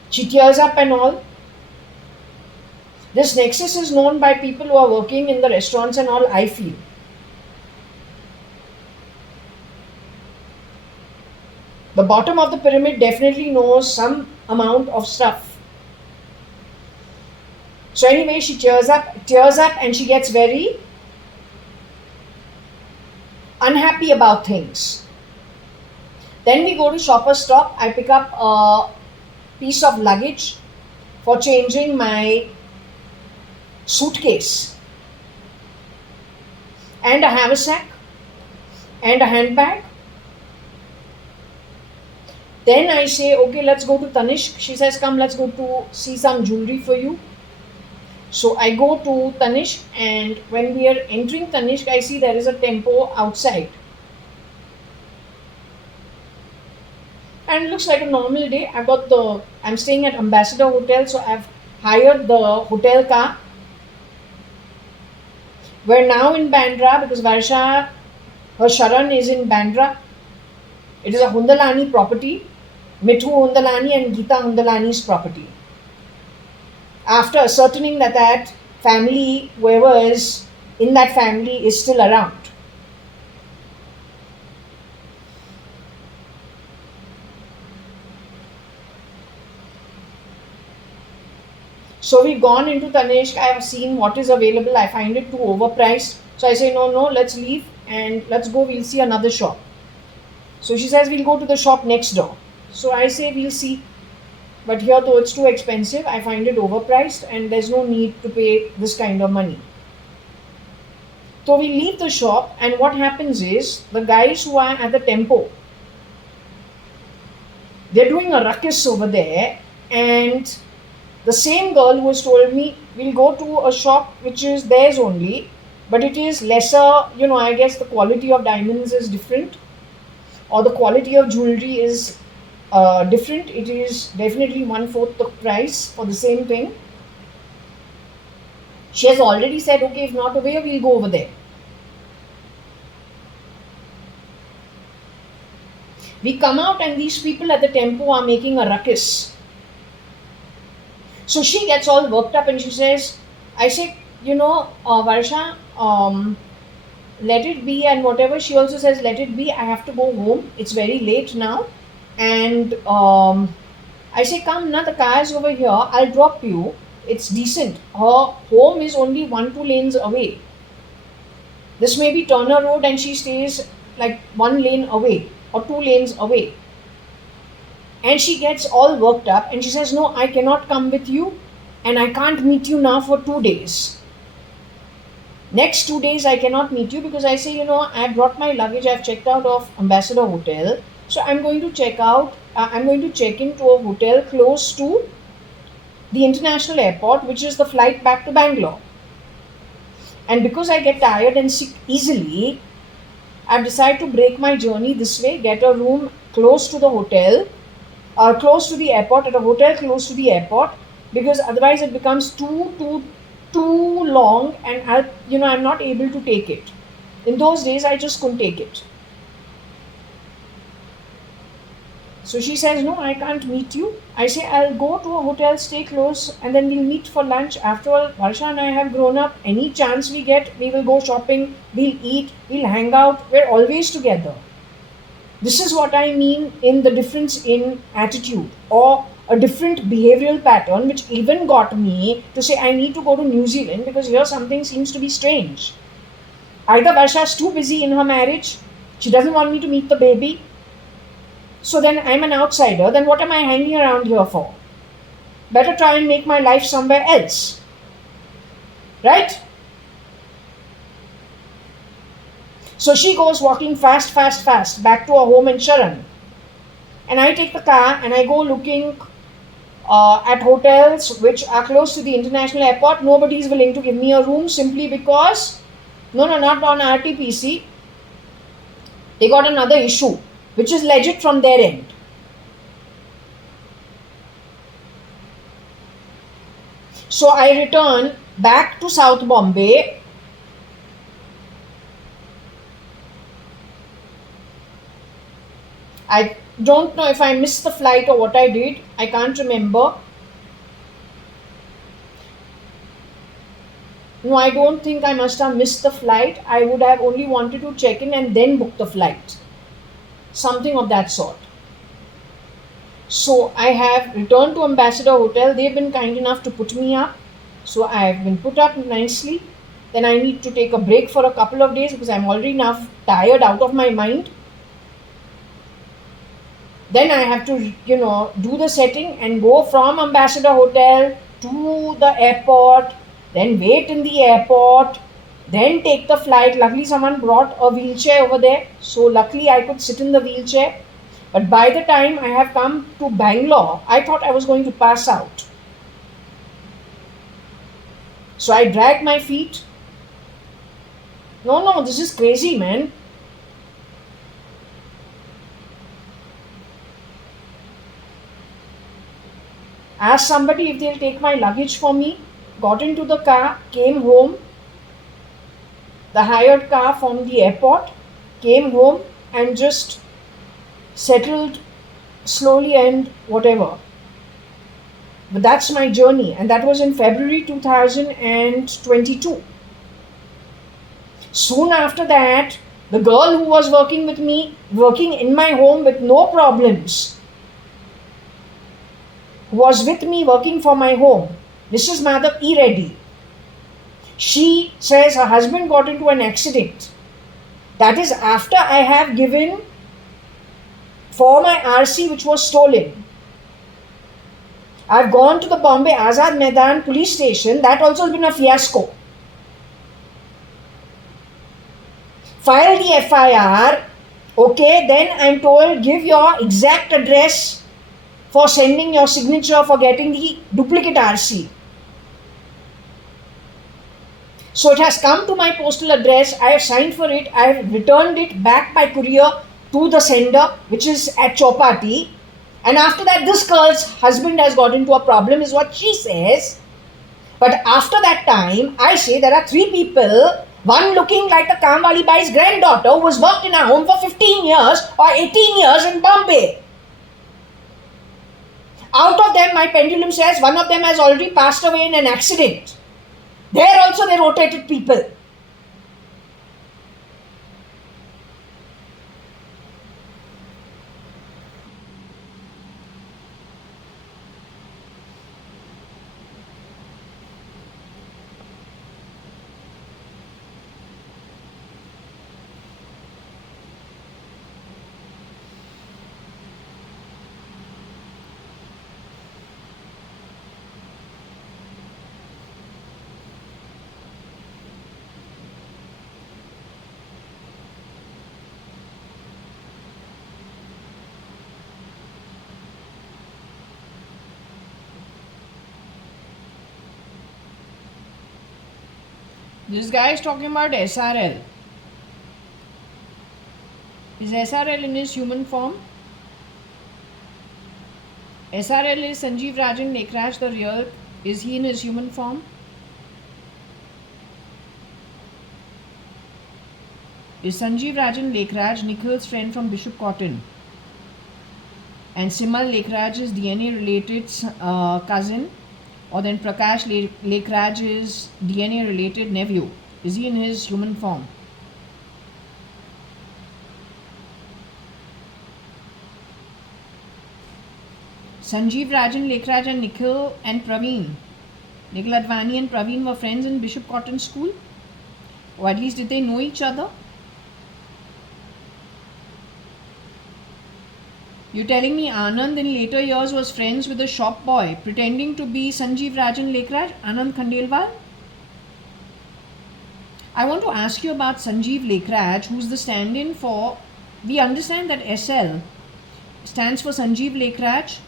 She tears up and all. This nexus is known by people who are working in the restaurants and all, I feel. The bottom of the pyramid definitely knows some amount of stuff. So anyway, she tears up and she gets very unhappy about things. Then we go to Shoppers Stop. I pick up a piece of luggage for changing my suitcase, and a haversack and a handbag. Then I say, okay, let's go to Tanishq. She says, come, let's go to see some jewelry for you. So I go to Tanishq, and when we are entering Tanishq, I see there is a tempo outside. And it looks like a normal day. I'm staying at Ambassador Hotel, so I've hired the hotel car. We're now in Bandra because Varsha, her Sharan is in Bandra. It is a Hundalani property. Mithu Hundalani and Geeta Hundalani's property. After ascertaining that that family, whoever is in that family, is still around. So we've gone into Tanishq. I have seen what is available. I find it too overpriced. So I say, no, let's leave and let's go. We'll see another shop. So she says, we'll go to the shop next door. So I say, we'll see. But here, though it's too expensive, I find it overpriced and there's no need to pay this kind of money. So we leave the shop, and what happens is, the guys who are at the tempo, they're doing a ruckus over there, and the same girl who has told me, we'll go to a shop which is theirs only, but it is lesser, I guess the quality of diamonds is different, or the quality of jewelry is different. It is definitely 1/4 the price for the same thing. She has already said, okay, if not over here, we'll go over there. We come out and these people at the tempo are making a ruckus. So she gets all worked up and she says, I say, Varsha, let it be, and whatever. She also says, let it be. I have to go home. It's very late now. And I say, come na, the car is over here. I'll drop you. It's decent. Her home is only 1-2 lanes away. This may be Turner Road and she stays like 1 lane away or 2 lanes away. And she gets all worked up and she says, no, I cannot come with you and I can't meet you now for 2 days. Next 2 days I cannot meet you because I say, I brought my luggage. I've checked out of Ambassador Hotel. So I'm going to check into a hotel close to the international airport, which is the flight back to Bangalore. And because I get tired and sick easily, I've decided to break my journey this way, get a room close to the hotel, or close to the airport, at a hotel close to the airport, because otherwise it becomes too long, and I'm not able to take it. In those days, I just couldn't take it. So she says, no, I can't meet you. I say, I'll go to a hotel, stay close, and then we'll meet for lunch. After all, Varsha and I have grown up. Any chance we get, we will go shopping, we'll eat, we'll hang out. We're always together. This is what I mean in the difference in attitude, or a different behavioral pattern, which even got me to say I need to go to New Zealand because here something seems to be strange. Either Varsha's too busy in her marriage, she doesn't want me to meet the baby, so then I'm an outsider, then what am I hanging around here for? Better try and make my life somewhere else. Right? So she goes walking fast back to her home in Sharan. And I take the car and I go looking at hotels which are close to the international airport. Nobody is willing to give me a room simply because, no, not on RTPC. They got another issue, which is legit from their end. So I return back to South Bombay. I don't know if I missed the flight or what I did. I can't remember. No, I don't think I must have missed the flight. I would have only wanted to check in and then book the flight. Something of that sort. So I have returned to Ambassador Hotel. They've been kind enough to put me up. So I have been put up nicely. Then I need to take a break for a couple of days because I'm already enough tired out of my mind. Then I have to, do the setting and go from Ambassador Hotel to the airport, then wait in the airport, then take the flight. Luckily, someone brought a wheelchair over there. So luckily, I could sit in the wheelchair. But by the time I have come to Bangalore, I thought I was going to pass out. So I dragged my feet. No, this is crazy, man. Asked somebody if they'll take my luggage for me. Got into the car, came home. The hired car from the airport, came home and just settled slowly and whatever. But that's my journey, and that was in February 2022. Soon after that, the girl who was working with me, working in my home with no problems, who was with me working for my home, Mrs. Madhav E. Reddy, she says her husband got into an accident. That is after I have given for my RC which was stolen. I've gone to the Bombay Azad Maidan police station. That also has been a fiasco. File the FIR. Okay, then I'm told give your exact address for sending your signature for getting the duplicate RC. So it has come to my postal address. I have signed for it. I have returned it back by courier to the sender, which is at Chowpatty. And after that, this girl's husband has got into a problem, is what she says. But after that time, I say there are three people, one looking like the Kamwali Bai's granddaughter who has worked in our home for 15 years or 18 years in Bombay. Out of them, my pendulum says one of them has already passed away in an accident. There also they rotated people. This guy is talking about SRL. Is SRL in his human form? SRL is Sanjeev Rajan Nekraj the real. Is he in his human form? Is Sanjeev Rajan Lekraj Nikhil's friend from Bishop Cotton? And Simal Lekraj's DNA related cousin? Or then Prakash Lekraj's DNA related nephew? Is he in his human form? Sanjeev Rajan Lekraj and Nikhil Advani and Praveen were friends in Bishop Cotton School? Or at least did they know each other? You're telling me Anand in later years was friends with a shop boy pretending to be Sanjeev Rajan Lekraj, Anand Khandelwal? I want to ask you about Sanjeev Lekraj, who's the stand-in for... We understand that SL stands for Sanjeev Lekraj.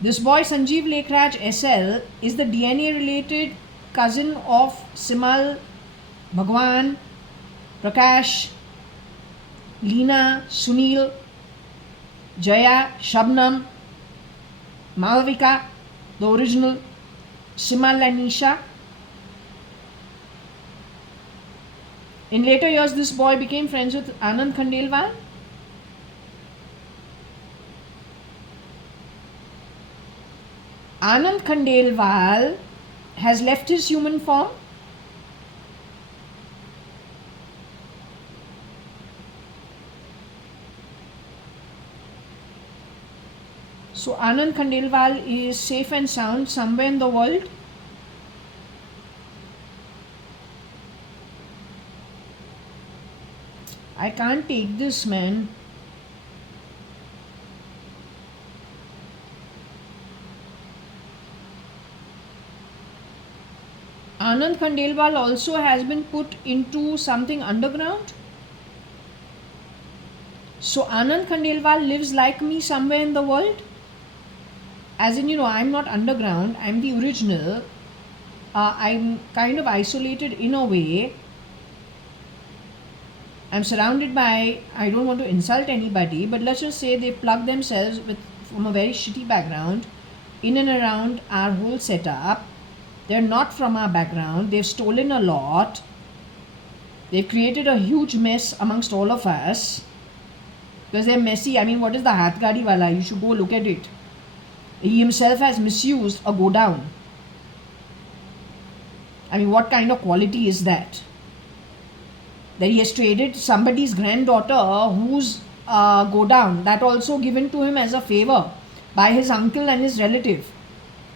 This boy Sanjeev Lekraj SL is the DNA related cousin of Simal, Bhagwan, Prakash, Leena, Sunil, Jaya, Shabnam, Malvika, the original, Simal and Nisha. In later years, this boy became friends with Anand Khandelwal. Anand Khandelwal has left his human form. So Anand Khandelwal is safe and sound somewhere in the world. I can't take this, man. Anand Khandelwal also has been put into something underground. So Anand Khandelwal lives like me somewhere in the world. As in, I'm not underground, I'm the original. I'm kind of isolated in a way. I'm surrounded by, I don't want to insult anybody, but let's just say they plug themselves from a very shitty background in and around our whole setup. They're not from our background. They've stolen a lot. They've created a huge mess amongst all of us. Because they're messy. I mean, what is the Hathgadi wala? You should go look at it. He himself has misused a go down. I mean, what kind of quality is that? That he has traded somebody's granddaughter who's go down. That also given to him as a favor by his uncle and his relative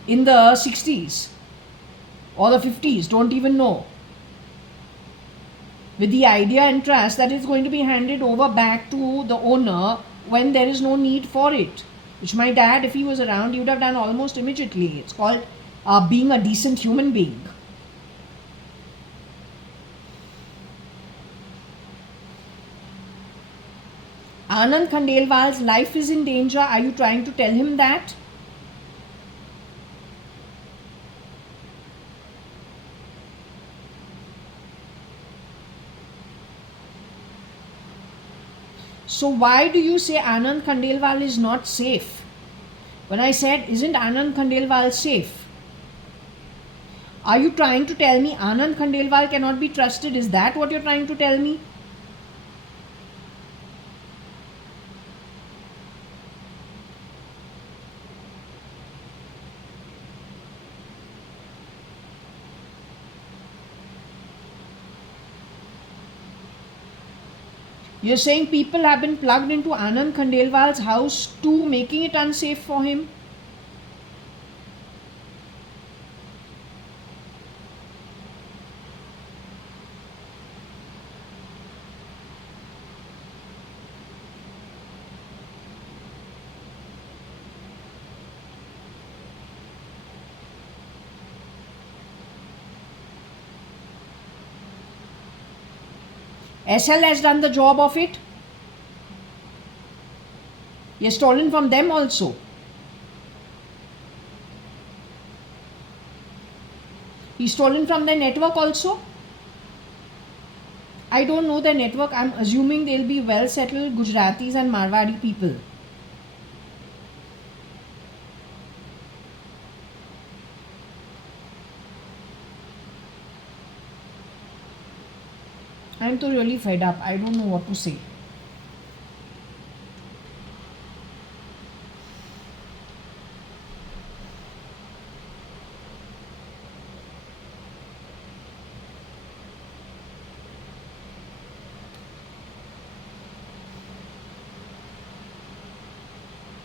in the 60s. Or the 50s, don't even know. With the idea and trust that it's going to be handed over back to the owner when there is no need for it. Which my dad, if he was around, he would have done almost immediately. It's called being a decent human being. Anand Khandelwal's life is in danger. Are you trying to tell him that? So why do you say Anand Khandelwal is not safe? When I said, isn't Anand Khandelwal safe? Are you trying to tell me Anand Khandelwal cannot be trusted? Is that what you're trying to tell me? You're saying people have been plugged into Anand Khandelwal's house too, making it unsafe for him? SL has done the job of it. He has stolen from them also. He's stolen from their network also. I don't know their network. I'm assuming they'll be well settled Gujaratis and Marwadi people. I'm so really fed up. I don't know what to say.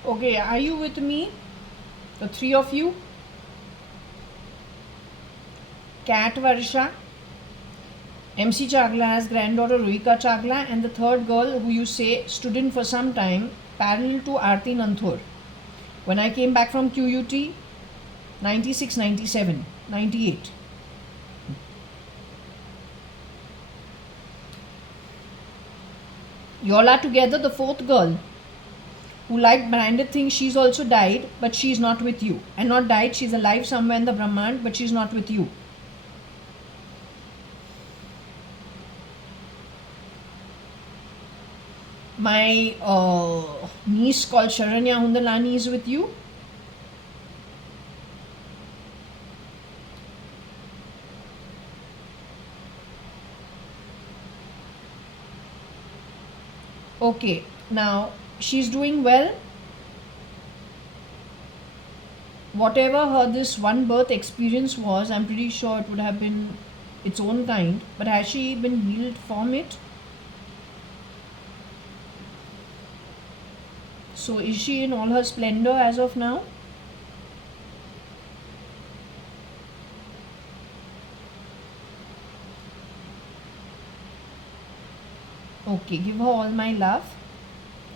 Okay, are you with me? The three of you? Cat Varsha, MC Chaglah's granddaughter Ruika Chagla, and the third girl who you say stood in for some time, parallel to Aarti Nanthur. When I came back from QUT, 96, 97, 98. You all are together. The fourth girl who liked branded things, she's also died, but she's not with you. And not died, she's alive somewhere in the Brahmand, but she's not with you. My niece called Sharanya Hundalani is with you. Okay, now she's doing well. Whatever her this one birth experience was, I'm pretty sure it would have been its own kind, but has she been healed from it? So is she in all her splendor as of now? Okay, give her all my love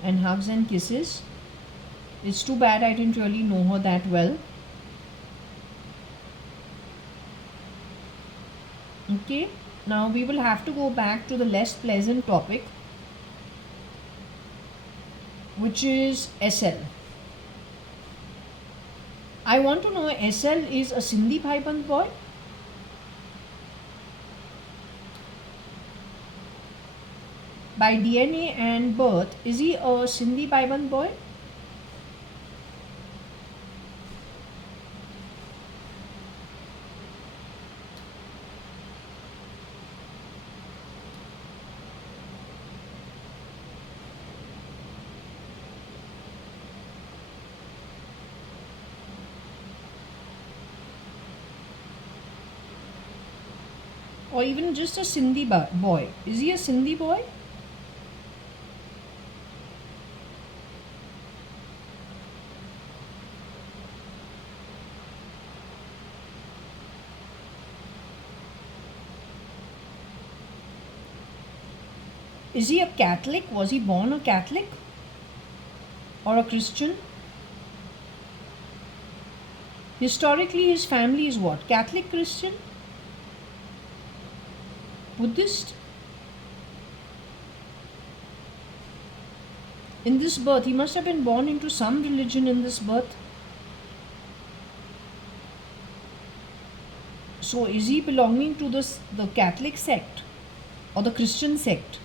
and hugs and kisses. It's too bad I didn't really know her that well. Okay, now we will have to go back to the less pleasant topic, which is SL. I want to know, SL is a Sindhi Bhaiband boy? By DNA and birth, is he a Sindhi Bhaiband boy? Or even just a Sindhi boy? Is he a Sindhi boy? Is he a Catholic? Was he born a Catholic? Or a Christian? Historically, his family is what? Catholic, Christian? Buddhist? In this birth, he must have been born into some religion in this birth. So is he belonging to the Catholic sect or the Christian sect?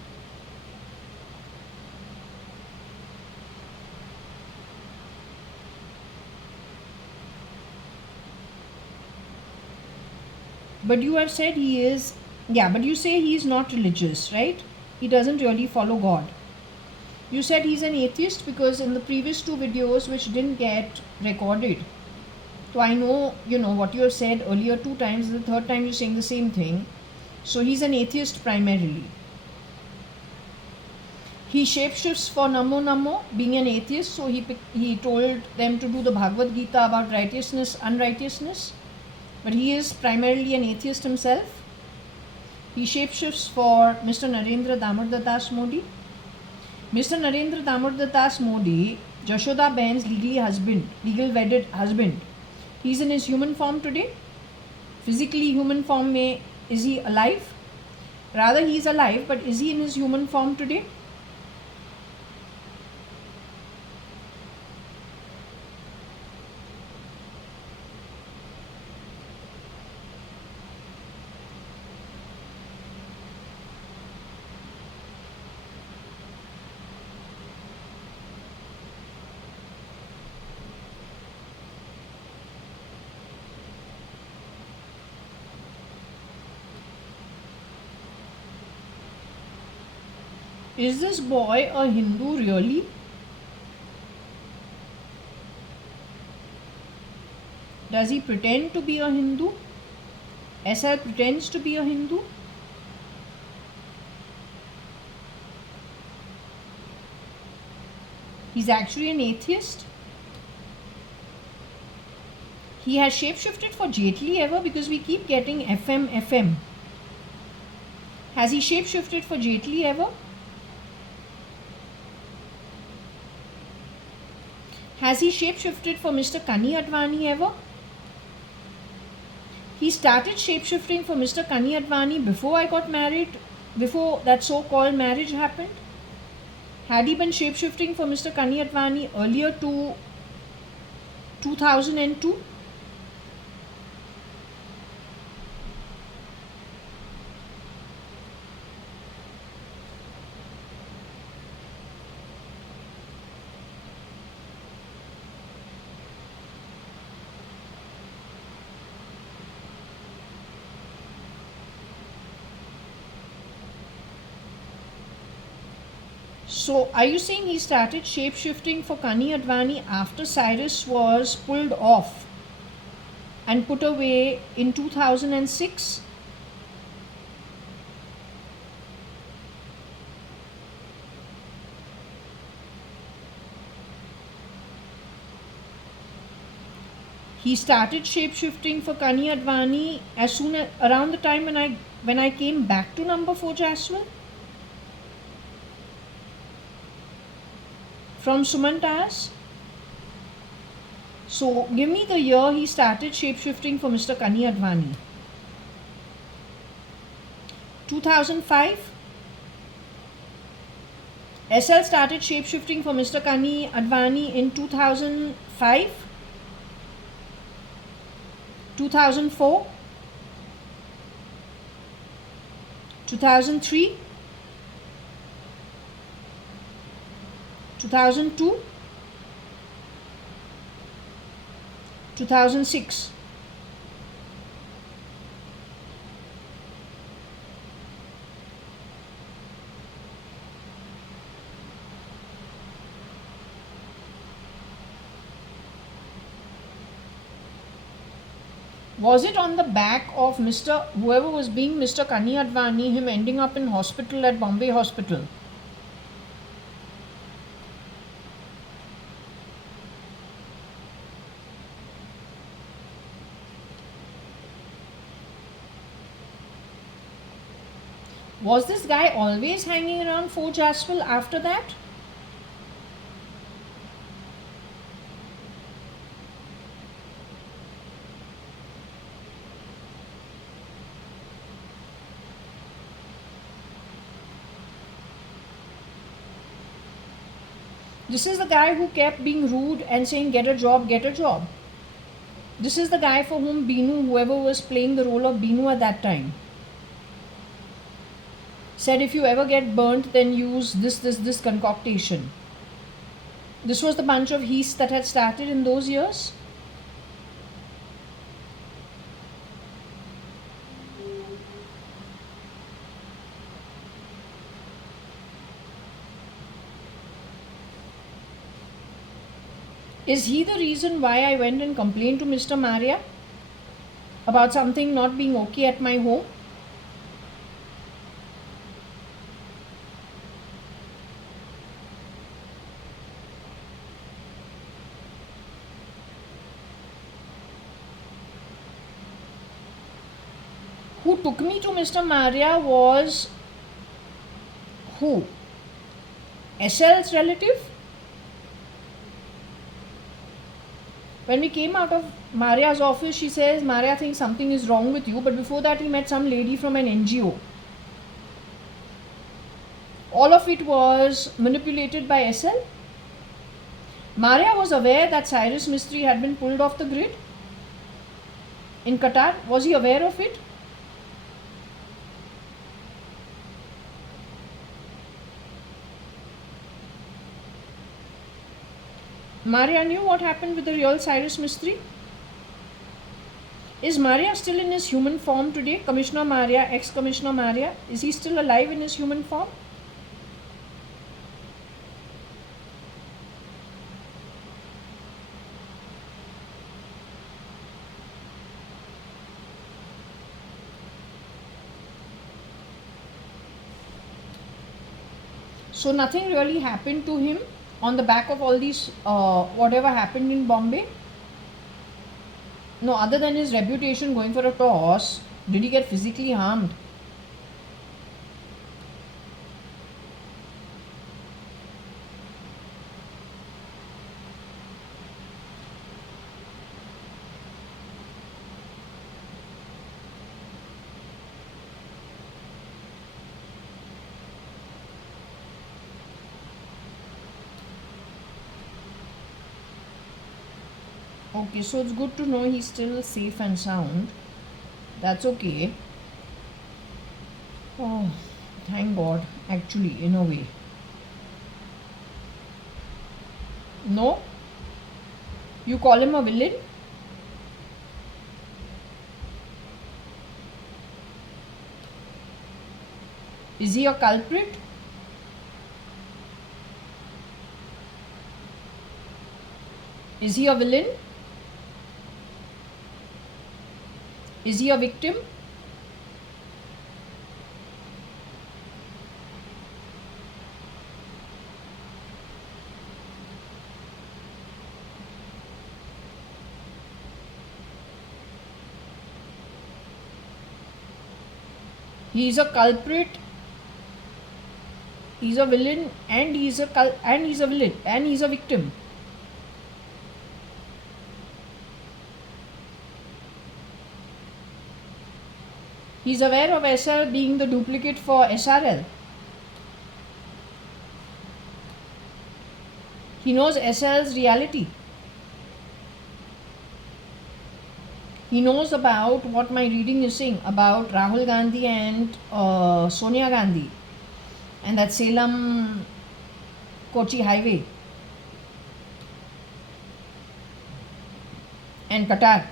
But you have said he is, yeah, but you say he is not religious, right? He doesn't really follow God. You said he's an atheist because in the previous two videos which didn't get recorded, so I know, what you have said earlier 2 times, the third time you're saying the same thing. So he's an atheist primarily. He shapeshifts for Namo Namo, being an atheist, so he told them to do the Bhagavad Gita about righteousness, unrighteousness. But he is primarily an atheist himself. He shapeshifts for Mr. Narendra Damodar Das Modi. Mr. Narendra Damodar Das Modi, Jashoda Ben's legal wedded husband. He's in his human form today. Physically human form is he alive? Rather, he is alive, but is he in his human form today? Is this boy a Hindu really? Does he pretend to be a Hindu? SL pretends to be a Hindu? He's actually an atheist? He has shapeshifted for Jaitley ever? Because we keep getting FM, FM. Has he shapeshifted for Jaitley ever? Has he shapeshifted for Mr. I-Occultist ever? He started shapeshifting for Mr. I-Occultist before I got married, before that so-called marriage happened. Had he been shapeshifting for Mr. I-Occultist earlier to 2002? So, are you saying he started shape-shifting for I-Occultist after Cyrus was pulled off and put away in 2006? He started shape-shifting for I-Occultist as soon as around the time when I came back to number 4 Jaswal from Sumantas. So give me the year he started shapeshifting for Mr. I-Occultist. 2005. SL started shapeshifting for Mr. I-Occultist in 2005. 2004. 2003. 2002. 2006. Was it on the back of whoever was being Mr. I-Occultist, him ending up in hospital at Bombay Hospital? Was this guy always hanging around 4 Jaswal after that? This is the guy who kept being rude and saying, get a job, get a job. This is the guy for whom Binu, whoever was playing the role of Binu at that time, said if you ever get burnt, then use this concoction. This was the bunch of heasts that had started in those years. Is he the reason why I went and complained to Mr. Maria about something not being okay at my home? Who took me to Mr. Maria was who? SL's relative? When we came out of Maria's office, she says, Maria thinks something is wrong with you. But before that, he met some lady from an NGO. All of it was manipulated by SL. Maria was aware that Cyrus Mistry had been pulled off the grid in Qatar. Was he aware of it? Maria knew what happened with the real Cyrus Mistry. Is Maria still in his human form today? Commissioner Maria, ex-Commissioner Maria, is he still alive in his human form? So nothing really happened to him on the back of all these, whatever happened in Bombay. No, other than his reputation going for a toss, did he get physically harmed? Okay, so it's good to know he's still safe and sound. That's okay. Oh, thank God, actually, in a way. No? You call him a villain? Is he a culprit? Is he a villain? Is he a victim? He's a culprit, he's a villain, and he's a villain, and he's a victim. He's aware of SL being the duplicate for SRL. He knows SL's reality. He knows about what my reading is saying about Rahul Gandhi and Sonia Gandhi and that Salem Kochi highway and Qatar.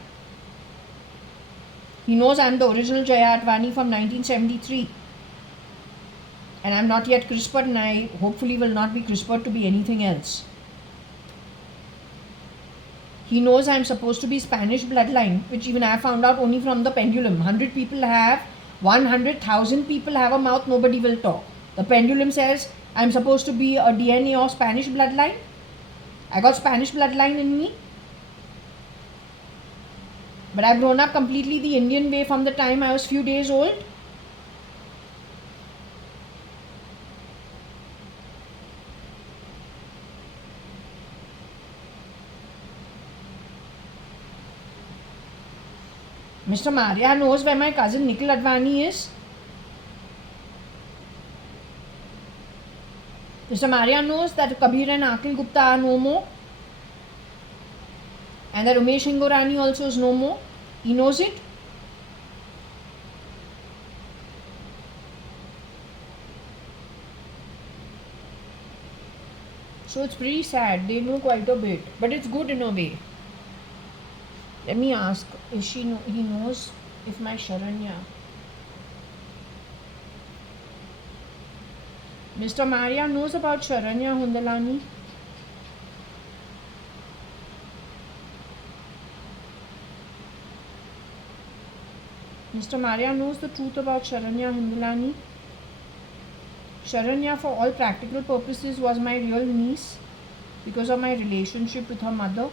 He knows I'm the original JAYA.ADVANI from 1973 and I'm not yet CRISPR, and I hopefully will not be CRISPR to be anything else. He knows I'm supposed to be Spanish bloodline, which even I found out only from the pendulum. 100 people have, 100,000 people have a mouth, nobody will talk. The pendulum says I'm supposed to be a DNA of Spanish bloodline. I got Spanish bloodline in me. But I've grown up completely the Indian way from the time I was few days old. Mr. Maria knows where my cousin Nikhil Advani is. Mr. Maria knows that Kabir and Akhil Gupta are no more. And that Umesh Hingorani also is no more. He knows it. So it's pretty sad. They know quite a bit. But it's good in a way. Let me ask, he knows if my Sharanya. Mr. Maria knows about Sharanya Hundalani. Mr. Maria knows the truth about Sharanya Hundalani. Sharanya, for all practical purposes, was my real niece because of my relationship with her mother.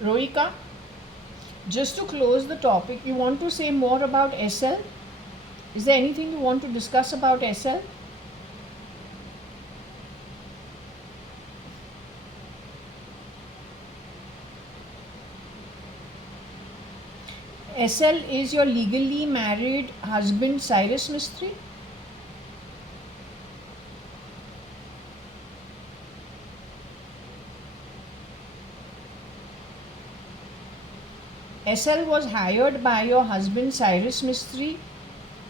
Rohika, just to close the topic, you want to say more about SL? Is there anything you want to discuss about SL? SL is your legally married husband, Cyrus Mistry? SL was hired by your husband Cyrus Mistry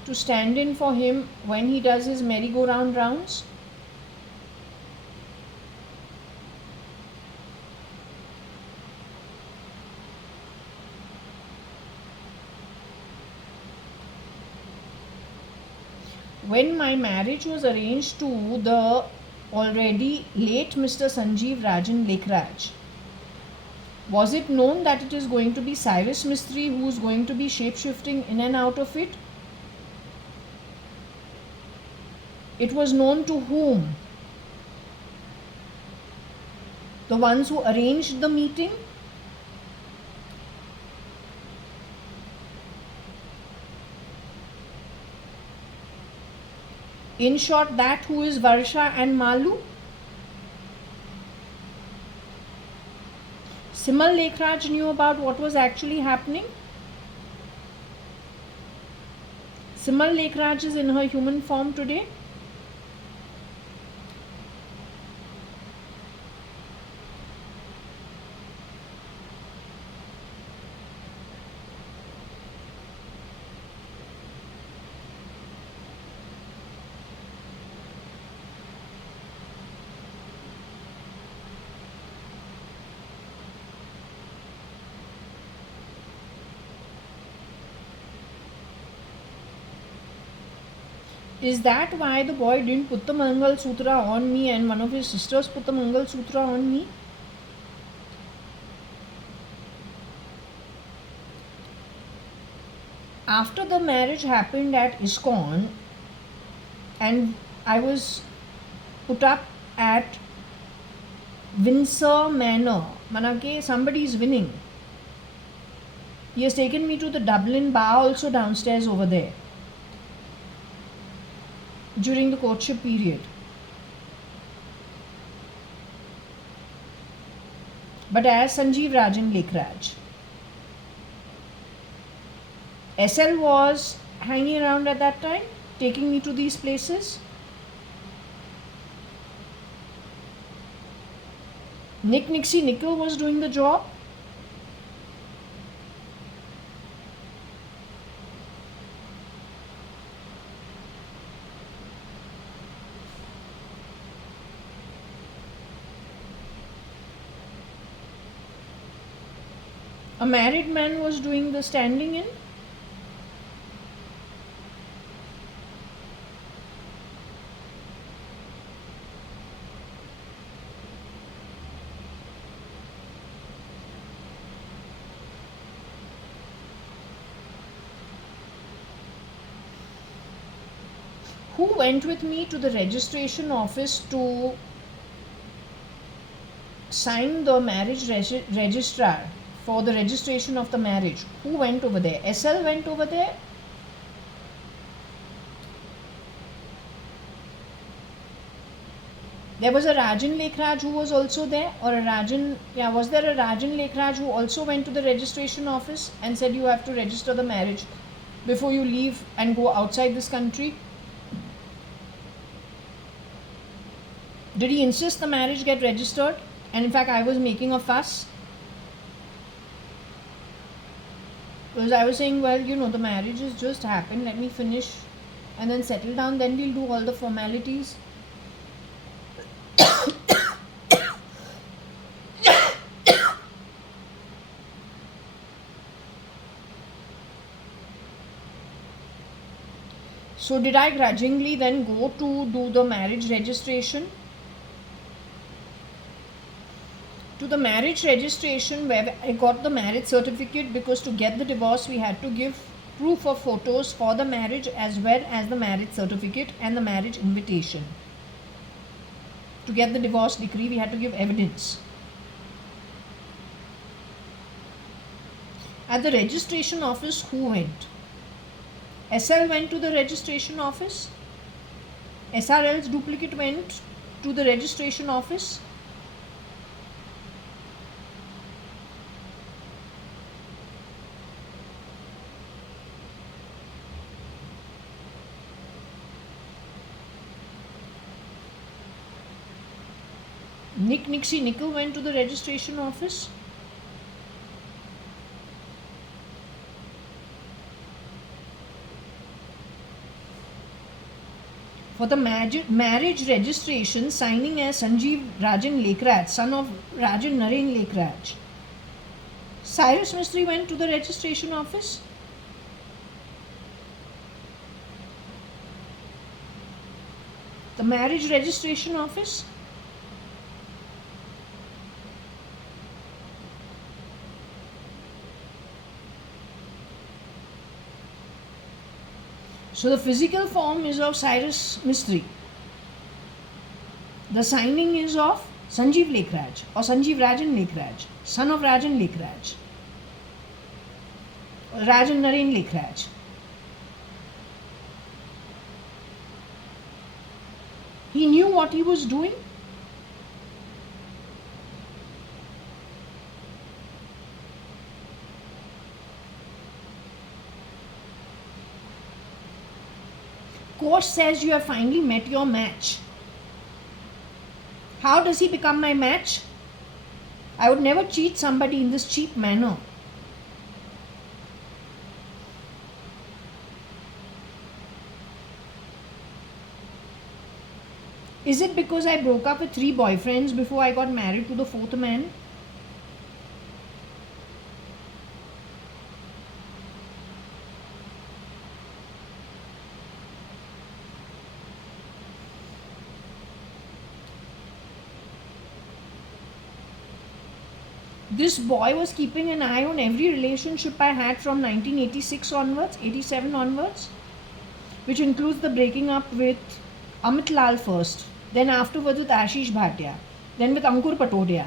to stand in for him when he does his merry-go-round rounds? When my marriage was arranged to the already late Mr. Sanjeev Rajan Lekhraj, was it known that it is going to be Cyrus Mistry who is going to be shape-shifting in and out of it? It was known to whom? The ones who arranged the meeting? In short, that who is Varsha and Malu? Simal Lekhraj knew about what was actually happening. Simal Lekhraj is in her human form today. Is that why the boy didn't put the Mangal Sutra on me and one of his sisters put the Mangal Sutra on me? After the marriage happened at ISKCON and I was put up at Windsor Manor, manake somebody is winning. He has taken me to the Dublin bar also downstairs over there during the courtship period. But as Sanjeev Rajan Lekhraj. SL was hanging around at that time, taking me to these places. Nixie Nickel was doing the job. A married man was doing the standing in. Who went with me to the registration office to sign the marriage registrar for the registration of the marriage? Who went over there? SL went over there? There was a Rajan Lekhraj who was also there, or a Rajan, was there a Rajan Lekhraj who also went to the registration office and said you have to register the marriage before you leave and go outside this country? Did he insist the marriage get registered? And in fact, I was making a fuss. Because I was saying, well, the marriage has just happened. Let me finish and then settle down. Then we'll do all the formalities. So did I grudgingly then go to do the marriage registration? To the marriage registration where I got the marriage certificate, because to get the divorce we had to give proof of photos for the marriage as well as the marriage certificate and the marriage invitation. To get the divorce decree we had to give evidence. At the registration office, who went? SL went to the registration office. SRL's duplicate went to the registration office. Nixie Nickel went to the registration office. for the marriage registration, signing as Sanjeev Rajan Lekraj, son of Rajan Naren Lekraj. Cyrus Mistry went to the registration office. The marriage registration office. So the physical form is of Cyrus Mistry. The signing is of Sanjeev Lekraj or Sanjeev Rajan Lekraj, son of Rajan Lekraj, Rajan Naren Lekraj. He knew what he was doing. Coach says you have finally met your match. How does he become my match? I would never cheat somebody in this cheap manner. Is it because I broke up with 3 boyfriends before I got married to the 4th man? This boy was keeping an eye on every relationship I had from 1986 onwards, 87 onwards, which includes the breaking up with Amit Lal first, then afterwards with Ashish Bhatia, then with Ankur Patodia.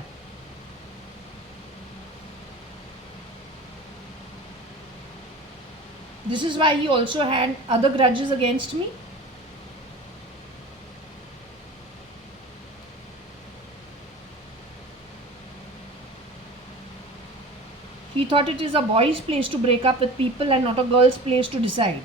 This is why he also had other grudges against me. He thought it is a boy's place to break up with people and not a girl's place to decide.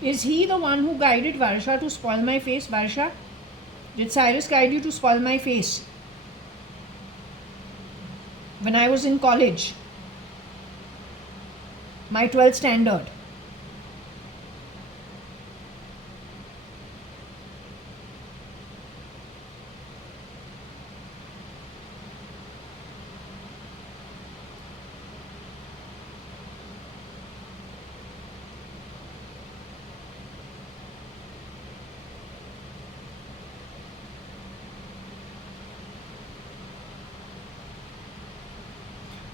Is he the one who guided Varsha to spoil my face, Varsha? Did Cyrus guide you to spoil my face? When I was in college, my 12th standard.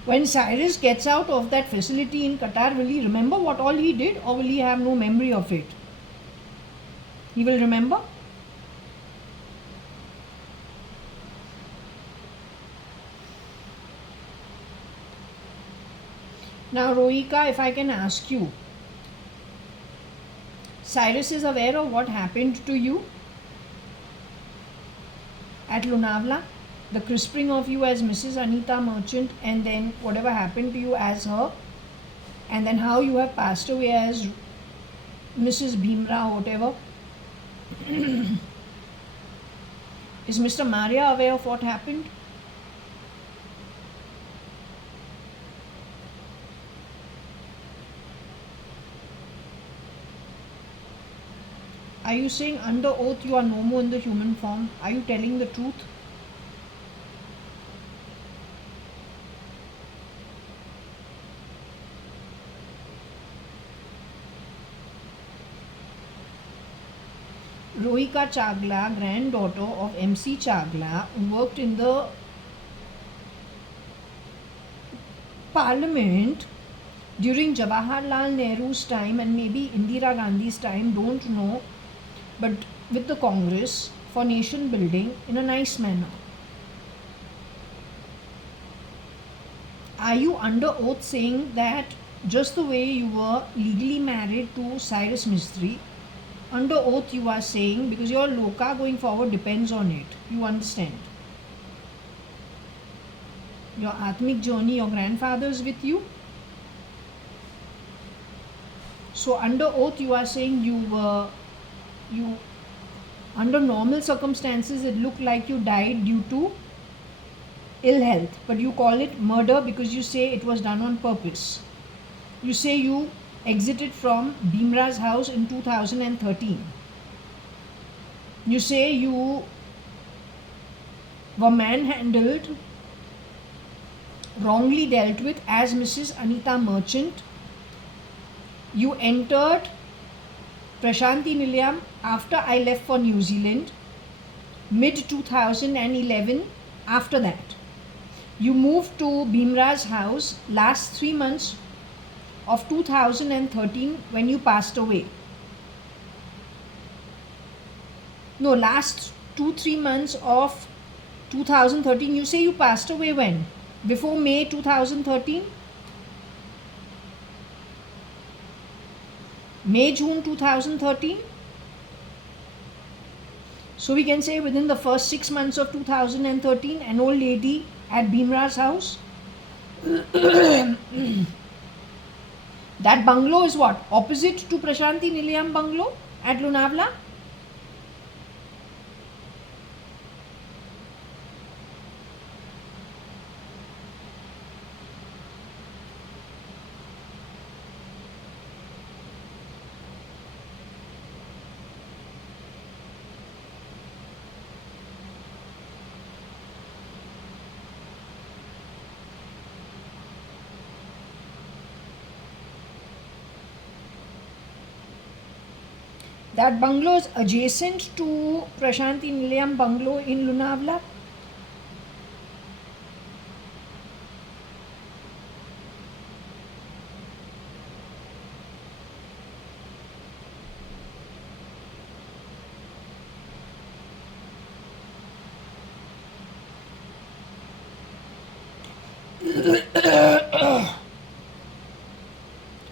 When Cyrus gets out of that facility in Qatar, will he remember what all he did, or will he have no memory of it? He will remember. Now, Rohika, if I can ask you, Cyrus is aware of what happened to you at Lonavala? The crisping of you as Mrs. Anita Merchant, and then whatever happened to you as her, and then how you have passed away as Mrs. Bhimra, whatever. Is Mr. Maria aware of what happened? Are you saying under oath you are no more in the human form? Are you telling the truth? Rohika Chagla, granddaughter of MC Chagla, worked in the parliament during Jawaharlal Nehru's time and maybe Indira Gandhi's time, don't know, but with the Congress for nation building in a nice manner. Are you under oath saying that just the way you were legally married to Cyrus Mistry, under oath you are saying, because your loka going forward depends on it, you understand? Your Atmic journey, your grandfather's with you. So under oath you are saying you Under normal circumstances, it looked like you died due to ill health, but you call it murder because you say it was done on purpose. You say you exited from Bhimra's house in 2013. You say you were manhandled, wrongly dealt with as Mrs. Anita Merchant. You entered Prashanti Nilayam after I left for New Zealand, mid 2011. After that, you moved to Bhimra's house last 3 months of 2013 when you passed away. No, last 2-3 months of 2013. You say you passed away when? Before May 2013? May, June 2013? So we can say within the first 6 months of 2013, an old lady at Bhimra's house. That bungalow is what? Opposite to Prashanti Nilayam bungalow at Lonavala? That bungalow is adjacent to Prashanti Nilayam bungalow in Lonavala.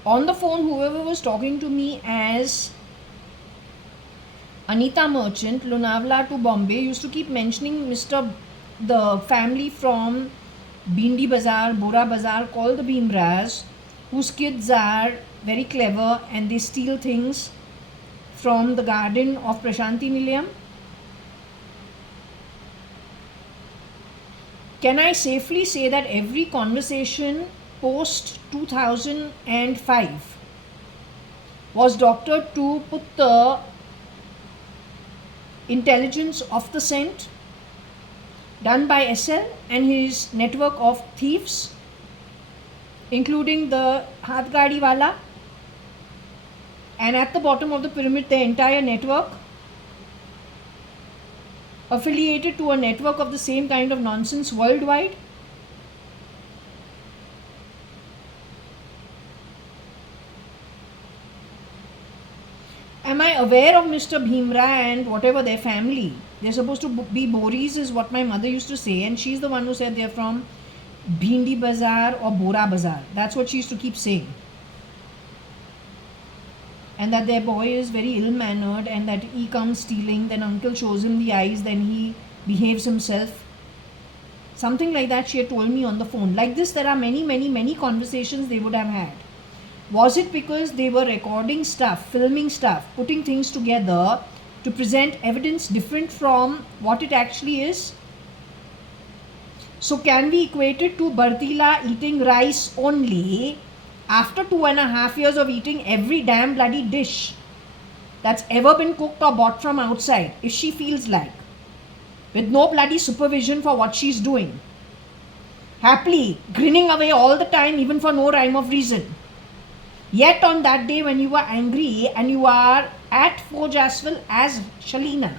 On the phone, whoever was talking to me as Anita Merchant, Lonavala to Bombay, used to keep mentioning the family from Bindi Bazaar, Bora Bazaar, called the Bhimras, whose kids are very clever and they steal things from the garden of Prashanti Nilayam. Can I safely say that every conversation post 2005 was doctored to put the intelligence of the scent done by SL and his network of thieves, including the Hath Gadi Wala, and at the bottom of the pyramid, the entire network affiliated to a network of the same kind of nonsense worldwide? Am I aware of Mr. Bhimra and whatever their family? They're supposed to be Boris, is what my mother used to say, and she's the one who said they're from Bhindi Bazaar or Bora Bazaar. That's what she used to keep saying. And that their boy is very ill-mannered and that he comes stealing, then uncle shows him the eyes, then he behaves himself. Something like that she had told me on the phone. Like this, there are many conversations they would have had. Was it because they were recording stuff, filming stuff, putting things together to present evidence different from what it actually is? So can we equate it to Bartila eating rice only after 2.5 years of eating every damn bloody dish that's ever been cooked or bought from outside, if she feels like, with no bloody supervision for what she's doing, happily grinning away all the time, even for no rhyme of reason? Yet on that day when you were angry and you are at Forge Aswell as Shalina,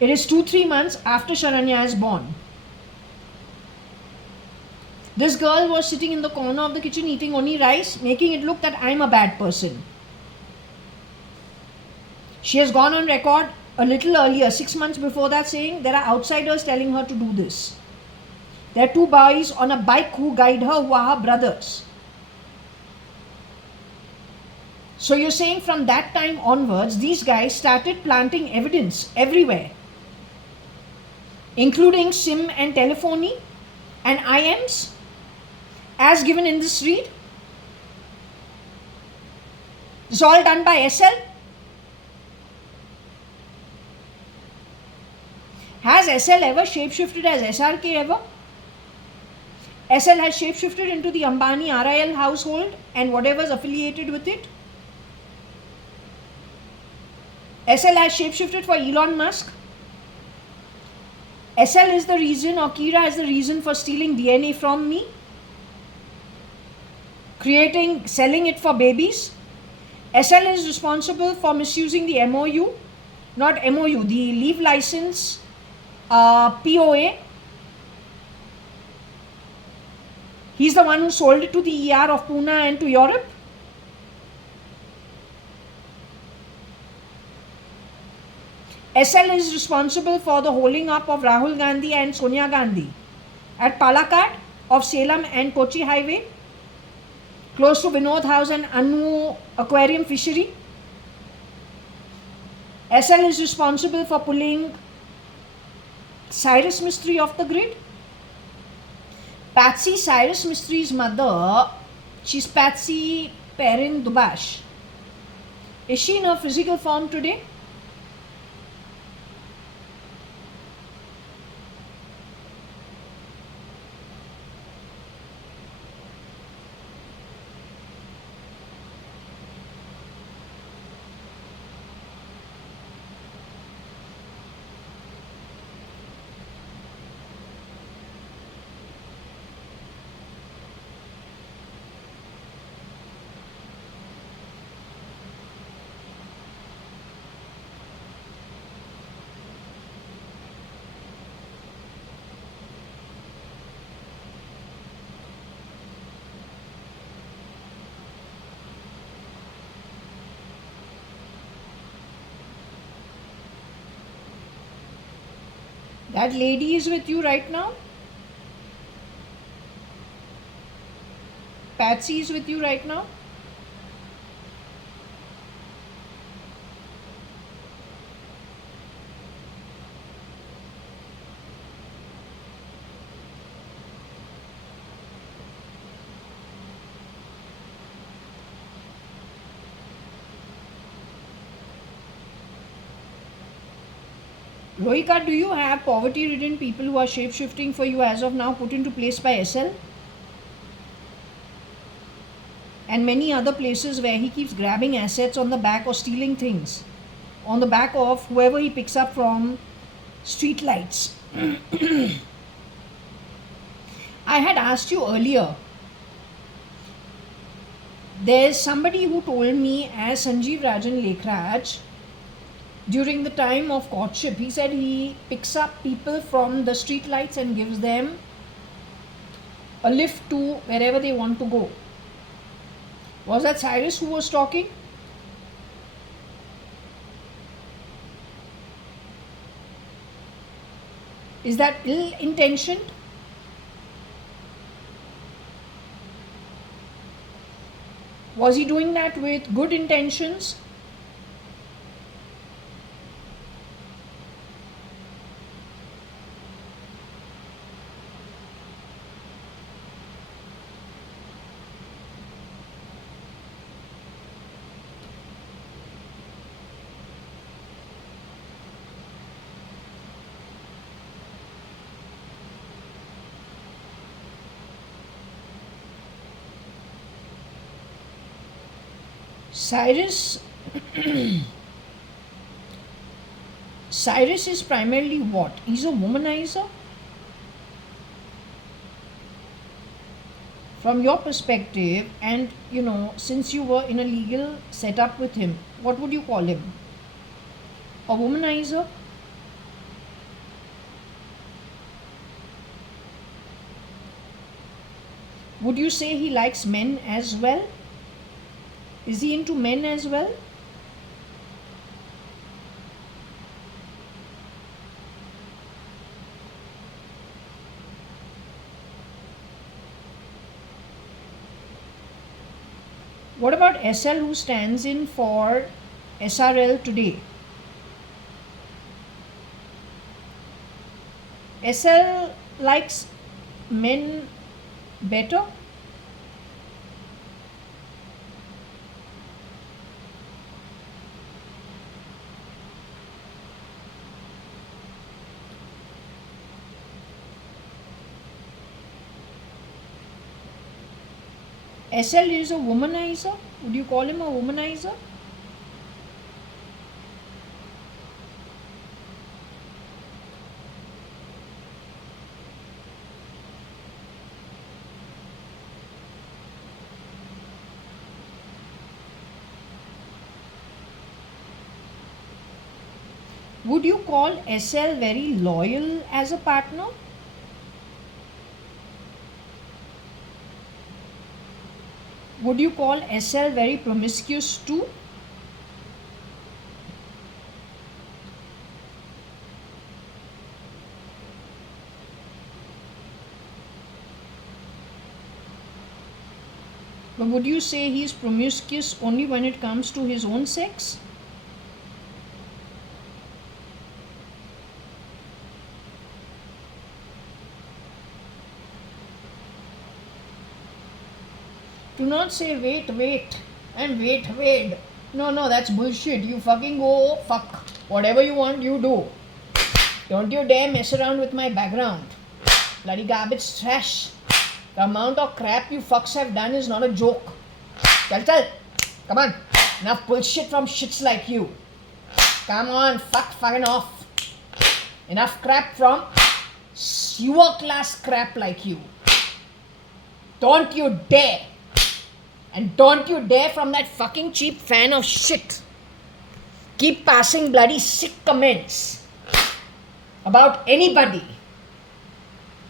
it is 2-3 months after Sharanya is born. This girl was sitting in the corner of the kitchen eating only rice, making it look that I'm a bad person. She has gone on record a little earlier, 6 months before that, saying there are outsiders telling her to do this. There are 2 boys on a bike who guide her, who are her brothers. So you're saying from that time onwards, these guys started planting evidence everywhere, including SIM and telephony and IMs, as given in this read. It's all done by SL. Has SL ever shapeshifted as SRK ever? SL has shapeshifted into the Ambani RIL household and whatever is affiliated with it. SL has shapeshifted for Elon Musk. SL is the reason, or Kira is the reason for stealing DNA from me, selling it for babies. SL is responsible for misusing the MOU, not MOU, the leave license, POA. He's the one who sold it to the ER of Pune and to Europe. SL is responsible for the holding up of Rahul Gandhi and Sonia Gandhi at Palakkad of Salem and Kochi Highway, close to Vinod House and Anu Aquarium Fishery. SL is responsible for pulling Cyrus Mistry off the grid. Patsy, Cyrus Mistry's mother, she's Patsy Perrin Dubash. Is she in her physical form today? That lady is with you right now? Patsy is with you right now? Rohika, do you have poverty-ridden people who are shape-shifting for you as of now put into place by SL? And many other places where he keeps grabbing assets on the back or stealing things on the back of whoever he picks up from street lights. I had asked you earlier, there's somebody who told me as Sanjeev Rajan Lekhraj, during the time of courtship, he said he picks up people from the street lights and gives them a lift to wherever they want to go. Was that Cyrus who was talking? Is that ill-intentioned? Was he doing that with good intentions? Cyrus is primarily what? He's a womanizer? From your perspective, and since you were in a legal setup with him, what would you call him? A womanizer? Would you say he likes men as well? Is he into men as well? What about SL, who stands in for SRL today? SL likes men better? SL is a womanizer? Would you call him a womanizer? Would you call SL very loyal as a partner? Would you call SL very promiscuous too? But would you say he's promiscuous only when it comes to his own sex? Do not say wait and wait. No, that's bullshit. You fucking go fuck. Whatever you want, you do. Don't you dare mess around with my background. Bloody garbage trash. The amount of crap you fucks have done is not a joke. Tell. Come on. Enough bullshit from shits like you. Come on, fucking off. Enough crap from sewer class crap like you. Don't you dare. And don't you dare from that fucking cheap fan of shit keep passing bloody sick comments about anybody.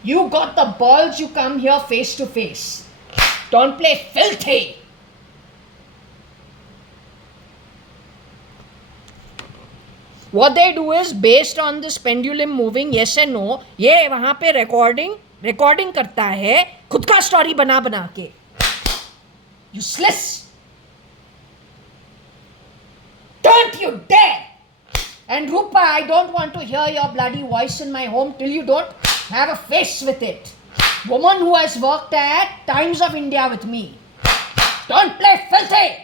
You got the balls, you come here face to face. Don't play filthy. What they do is based on this pendulum moving yes and no, ये वहाँ पे recording करता है खुद का story बना के. Useless. Don't you dare. And Rupa, I don't want to hear your bloody voice in my home till you don't have a face with it. Woman who has worked at Times of India with me. Don't play filthy.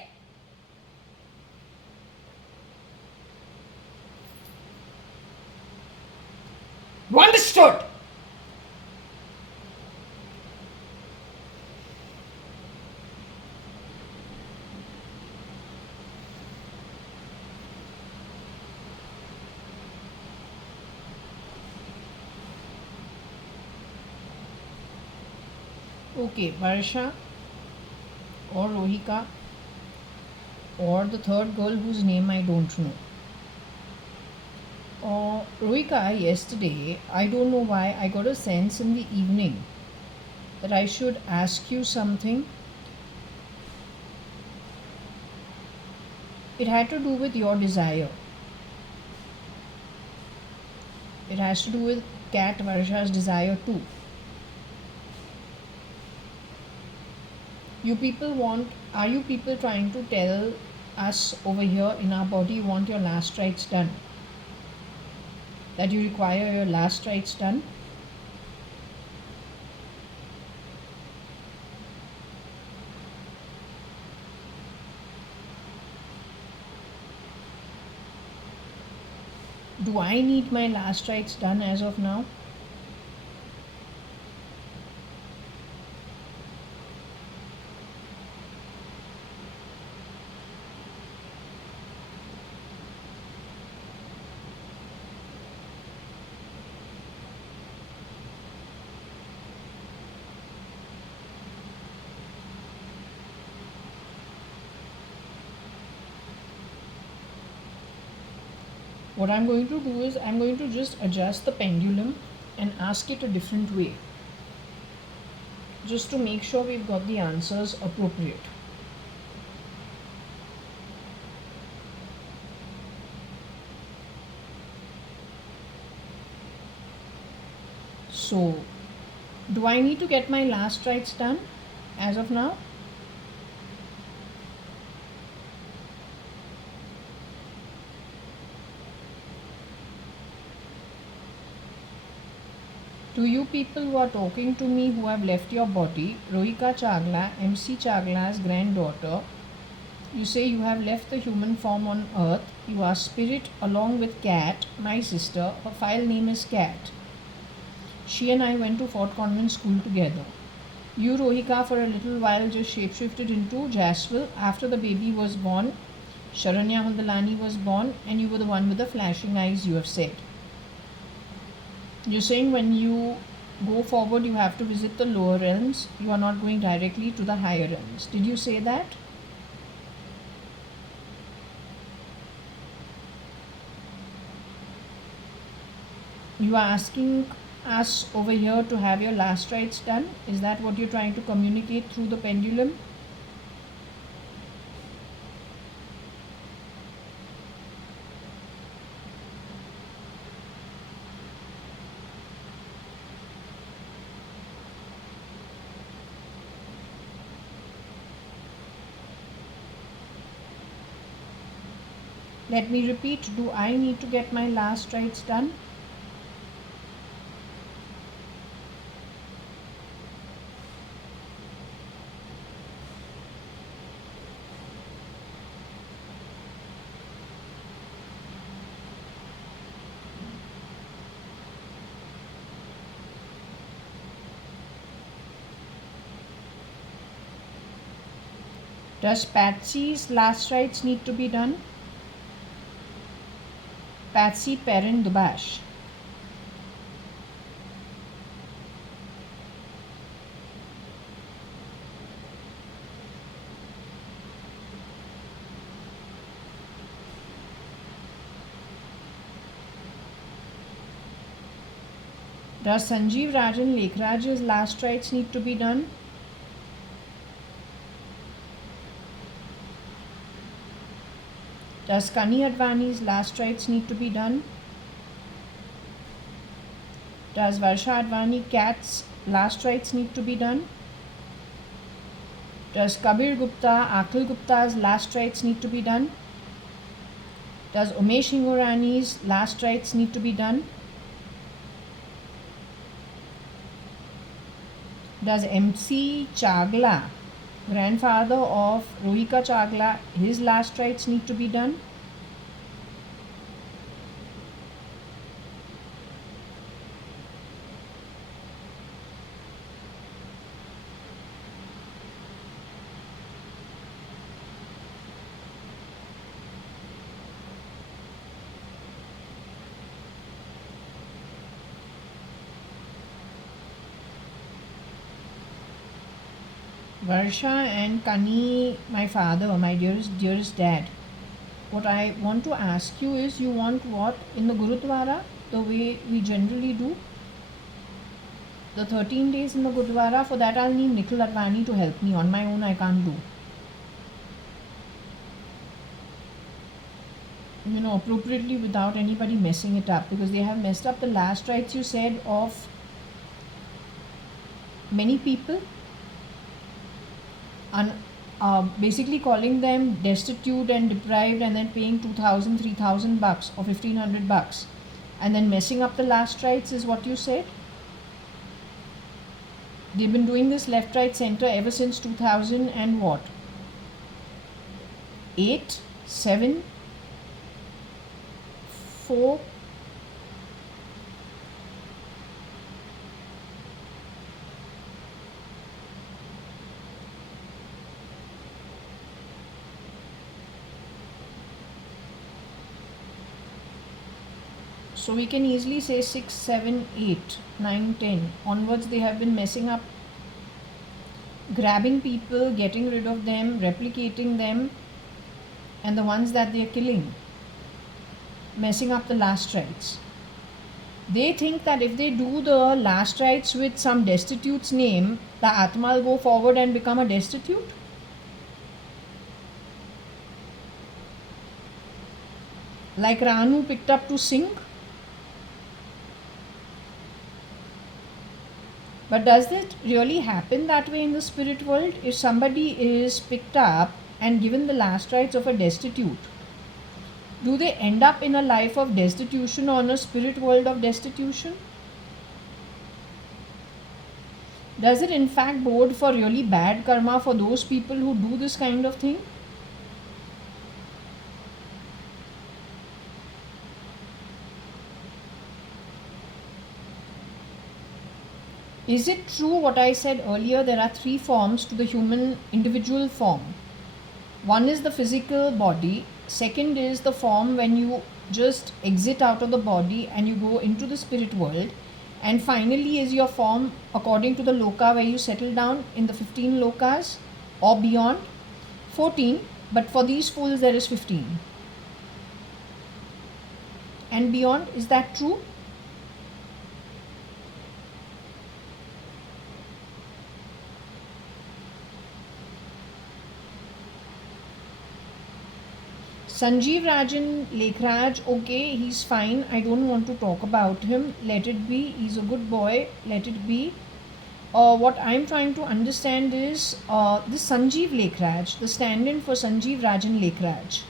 You understood? Okay, Varsha or Rohika or the third girl whose name I don't know. Rohika, yesterday, I don't know why, I got a sense in the evening that I should ask you something. It had to do with your desire. It has to do with Cat Varsha's desire too. Are you people trying to tell us over here in our body you want your last rites done? That you require your last rites done? Do I need my last rites done as of now? What I'm going to do is I'm going to just adjust the pendulum and ask it a different way, just to make sure we've got the answers appropriate. So, do I need to get my last rites done as of now? To you people who are talking to me who have left your body, Rohika Chagla, MC Chagla's granddaughter, you say you have left the human form on earth, you are spirit along with Cat, my sister, her file name is Cat. She and I went to Fort Convent School together. You, Rohika, for a little while just shapeshifted into Jaswal after the baby was born. Sharanya Mundalani was born, and you were the one with the flashing eyes, you have said. You're saying when you go forward, you have to visit the lower realms. You are not going directly to the higher realms. Did you say that? You are asking us over here to have your last rites done. Is that what you're trying to communicate through the pendulum? Let me repeat, do I need to get my last rites done? Does Patsy's last rites need to be done? Patsy Perrin Dubash. Does Sanjeev Rajan Lekhraj's last rites need to be done? Does Kani Advani's last rites need to be done? Does Varsha Advani Cat's last rites need to be done? Does Kabir Gupta, Akhil Gupta's last rites need to be done? Does Umesh Hingorani's last rites need to be done? Does MC Chagla, grandfather of Rohika Chagla, his last rites need to be done? Varsha and Kani, my father, my dearest dad. What I want to ask you is, you want what in the Gurudwara, the way we generally do? The 13 days in the Gurudwara, for that I'll need Nikhil Advani to help me. On my own I can't do. Appropriately without anybody messing it up, because they have messed up the last rites you said of many people, and basically calling them destitute and deprived, and then paying 2,000, 3,000 bucks or 1,500 bucks, and then messing up the last rites is what you said. They've been doing this left, right, center ever since 2000 and what? 8, 7, 4. So we can easily say 6, 7, 8, 9, 10 onwards they have been messing up, grabbing people, getting rid of them, replicating them, and the ones that they are killing, messing up the last rites. They think that if they do the last rites with some destitute's name, the Atma will go forward and become a destitute. Like Ranu picked up to sing. But does it really happen that way in the spirit world? If somebody is picked up and given the last rites of a destitute, do they end up in a life of destitution or in a spirit world of destitution? Does it in fact bode for really bad karma for those people who do this kind of thing? Is it true what I said earlier? There are three forms to the human individual form. One is the physical body. Second is the form when you just exit out of the body and you go into the spirit world. And finally is your form according to the loka, where you settle down in the 15 lokas or beyond. 14, but for these fools there is 15. And beyond, is that true? Sanjeev Rajan Lekhraj, okay, he's fine. I don't want to talk about him. Let it be. He's a good boy. Let it be. What I'm trying to understand is this Sanjeev Lekhraj, the stand-in for Sanjeev Rajan Lekhraj.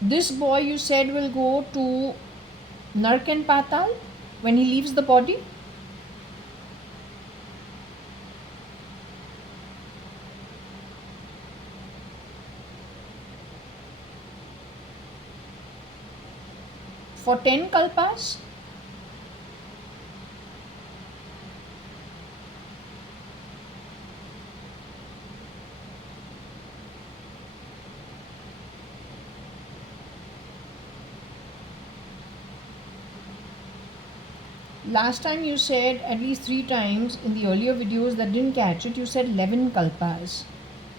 This boy you said will go to Nark and Patal when he leaves the body? For 10 kalpas? Last time you said at least 3 times in the earlier videos that didn't catch it, you said 11 kalpas.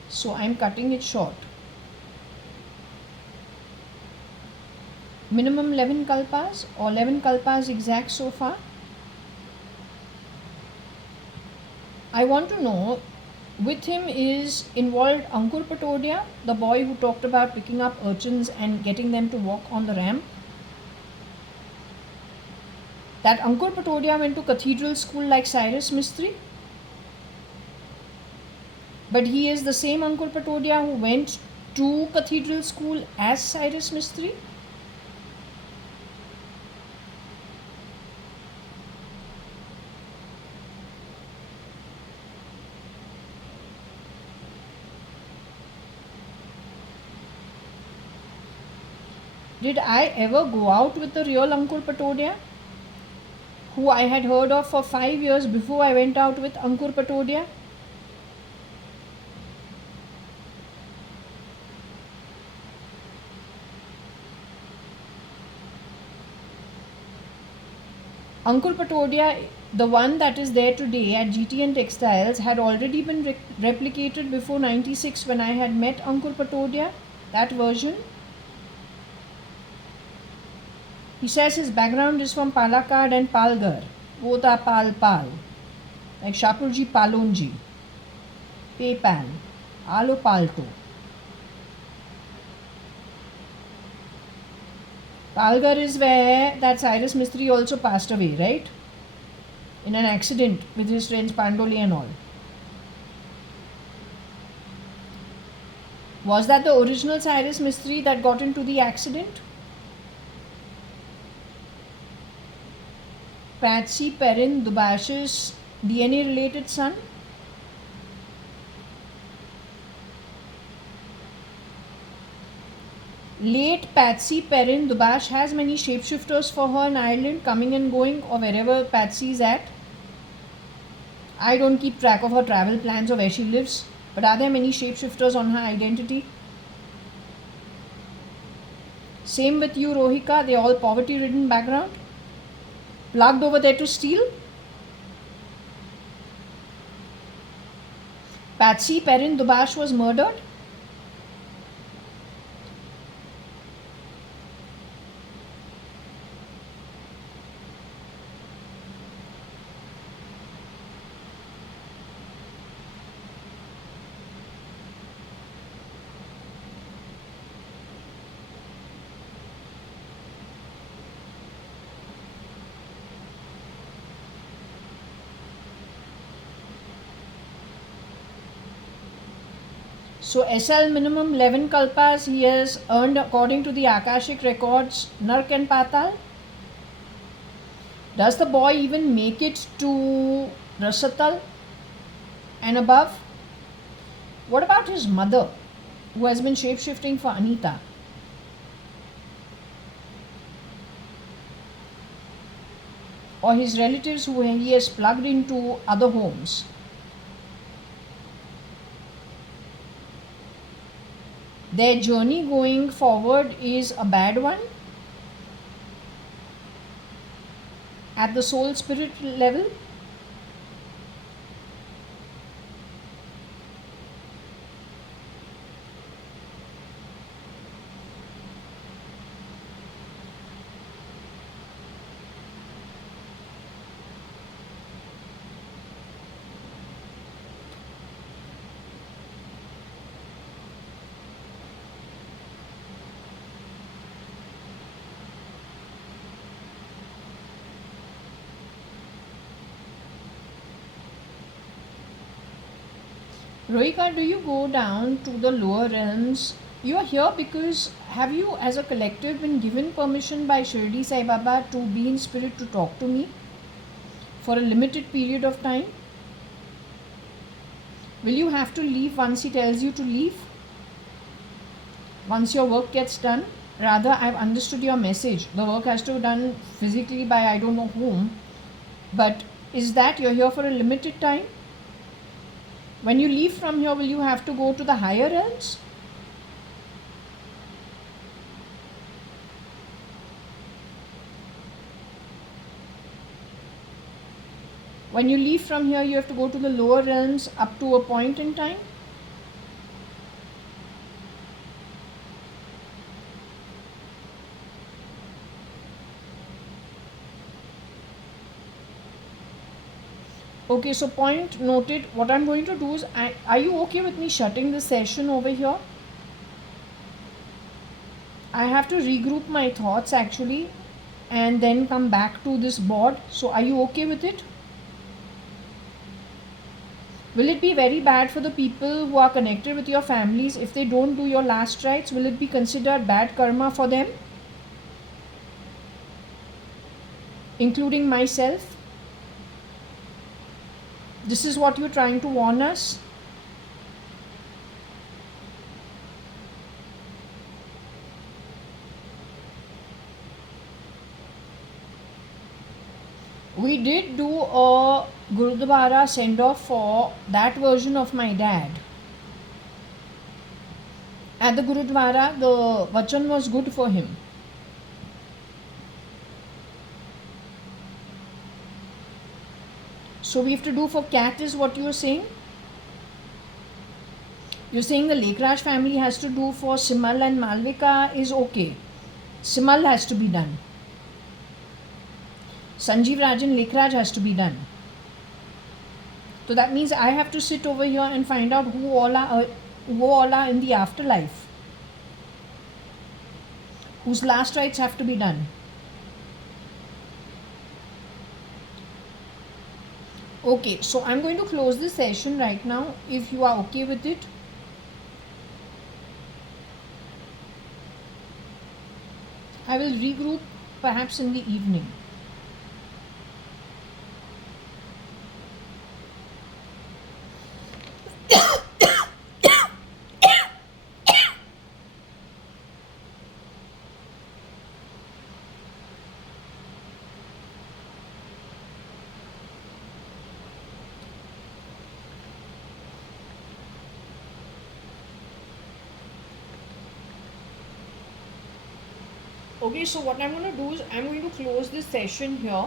So I'm cutting it short. Minimum 11 kalpas or 11 kalpas exact so far? I want to know, with him is involved Ankur Patodia, the boy who talked about picking up urchins and getting them to walk on the ramp. That Ankur Patodia went to cathedral school like Cyrus Mistry. But he is the same Ankur Patodia who went to cathedral school as Cyrus Mistry. Did I ever go out with the real Ankur Patodia, who I had heard of for 5 years before I went out with Ankur Patodia? Ankur Patodia, the one that is there today at GTN Textiles, had already been replicated before 96 when I had met Ankur Patodia, that version. He says his background is from Palakkad and Palghar. Vota Pal Pal. Like Shapurji Palonji. PayPal. Alo Palto. Palghar is where that Cyrus Mistry also passed away, right? In an accident with his friends Pandoli and all. Was that the original Cyrus Mistry that got into the accident? Patsy Perrin Dubash's DNA related son? Late Patsy Perrin Dubash has many shapeshifters for her in Ireland, coming and going or wherever Patsy is at. I don't keep track of her travel plans or where she lives, but are there many shapeshifters on her identity? Same with you, Rohika, they all poverty ridden background. Plugged over there to steal? Patsy Perrin Dubash was murdered? So SL minimum 11 kalpas he has earned according to the Akashic records, Nark and Patal. Does the boy even make it to Rasatal and above? What about his mother, who has been shapeshifting for Anita? or his relatives who he has plugged into other homes. Their journey going forward is a bad one at the soul spirit level. Rohika, do you go down to the lower realms? You are here because have you as a collective been given permission by Shirdi Sai Baba to be in spirit to talk to me for a limited period of time? Will you have to leave once he tells you to leave? Once your work gets done? Rather, I've understood your message. The work has to be done physically by I don't know whom. But is that you're here for a limited time? When you leave from here, will you have to go to the higher realms? When you leave from here, you have to go to the lower realms up to a point in time? Okay, so point noted. What I'm going to do is, are you okay with me shutting the session over here? I have to regroup my thoughts actually and then come back to this board. So are you okay with it? Will it be very bad for the people who are connected with your families if they don't do your last rites? Will it be considered bad karma for them? Including myself? This is what you're trying to warn us? We did do a Gurudwara send-off for that version of my dad. At the Gurudwara, the vachan was good for him. So we have to do for cat is what you are saying? You're saying the Lekraj family has to do for Simal and Malvika is okay. Simal has to be done. Sanjeev Rajan Lekraj has to be done. So that means I have to sit over here and find out who all are in the afterlife. Whose last rites have to be done. Okay, so I'm going to close this session right now if you are okay with it. I will regroup perhaps in the evening. Okay, so what I'm going to do is I'm going to close this session here.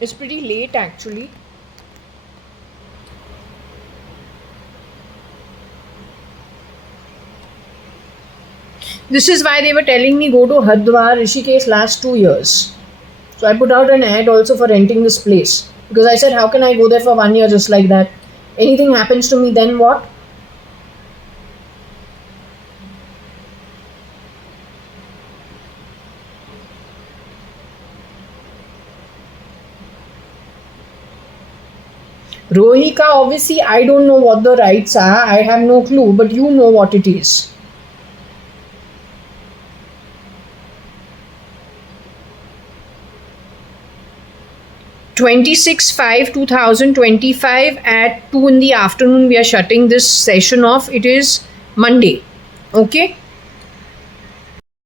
It's pretty late actually. This is why they were telling me go to Hardwar, Rishikesh last 2 years. So I put out an ad also for renting this place. Because I said, how can I go there for 1 year just like that? Anything happens to me, then what? Rohika, obviously, I don't know what the rights are. I have no clue, but you know what it is. (26/5/2025) at 2 in the afternoon. We are shutting this session off. It is Monday. Okay.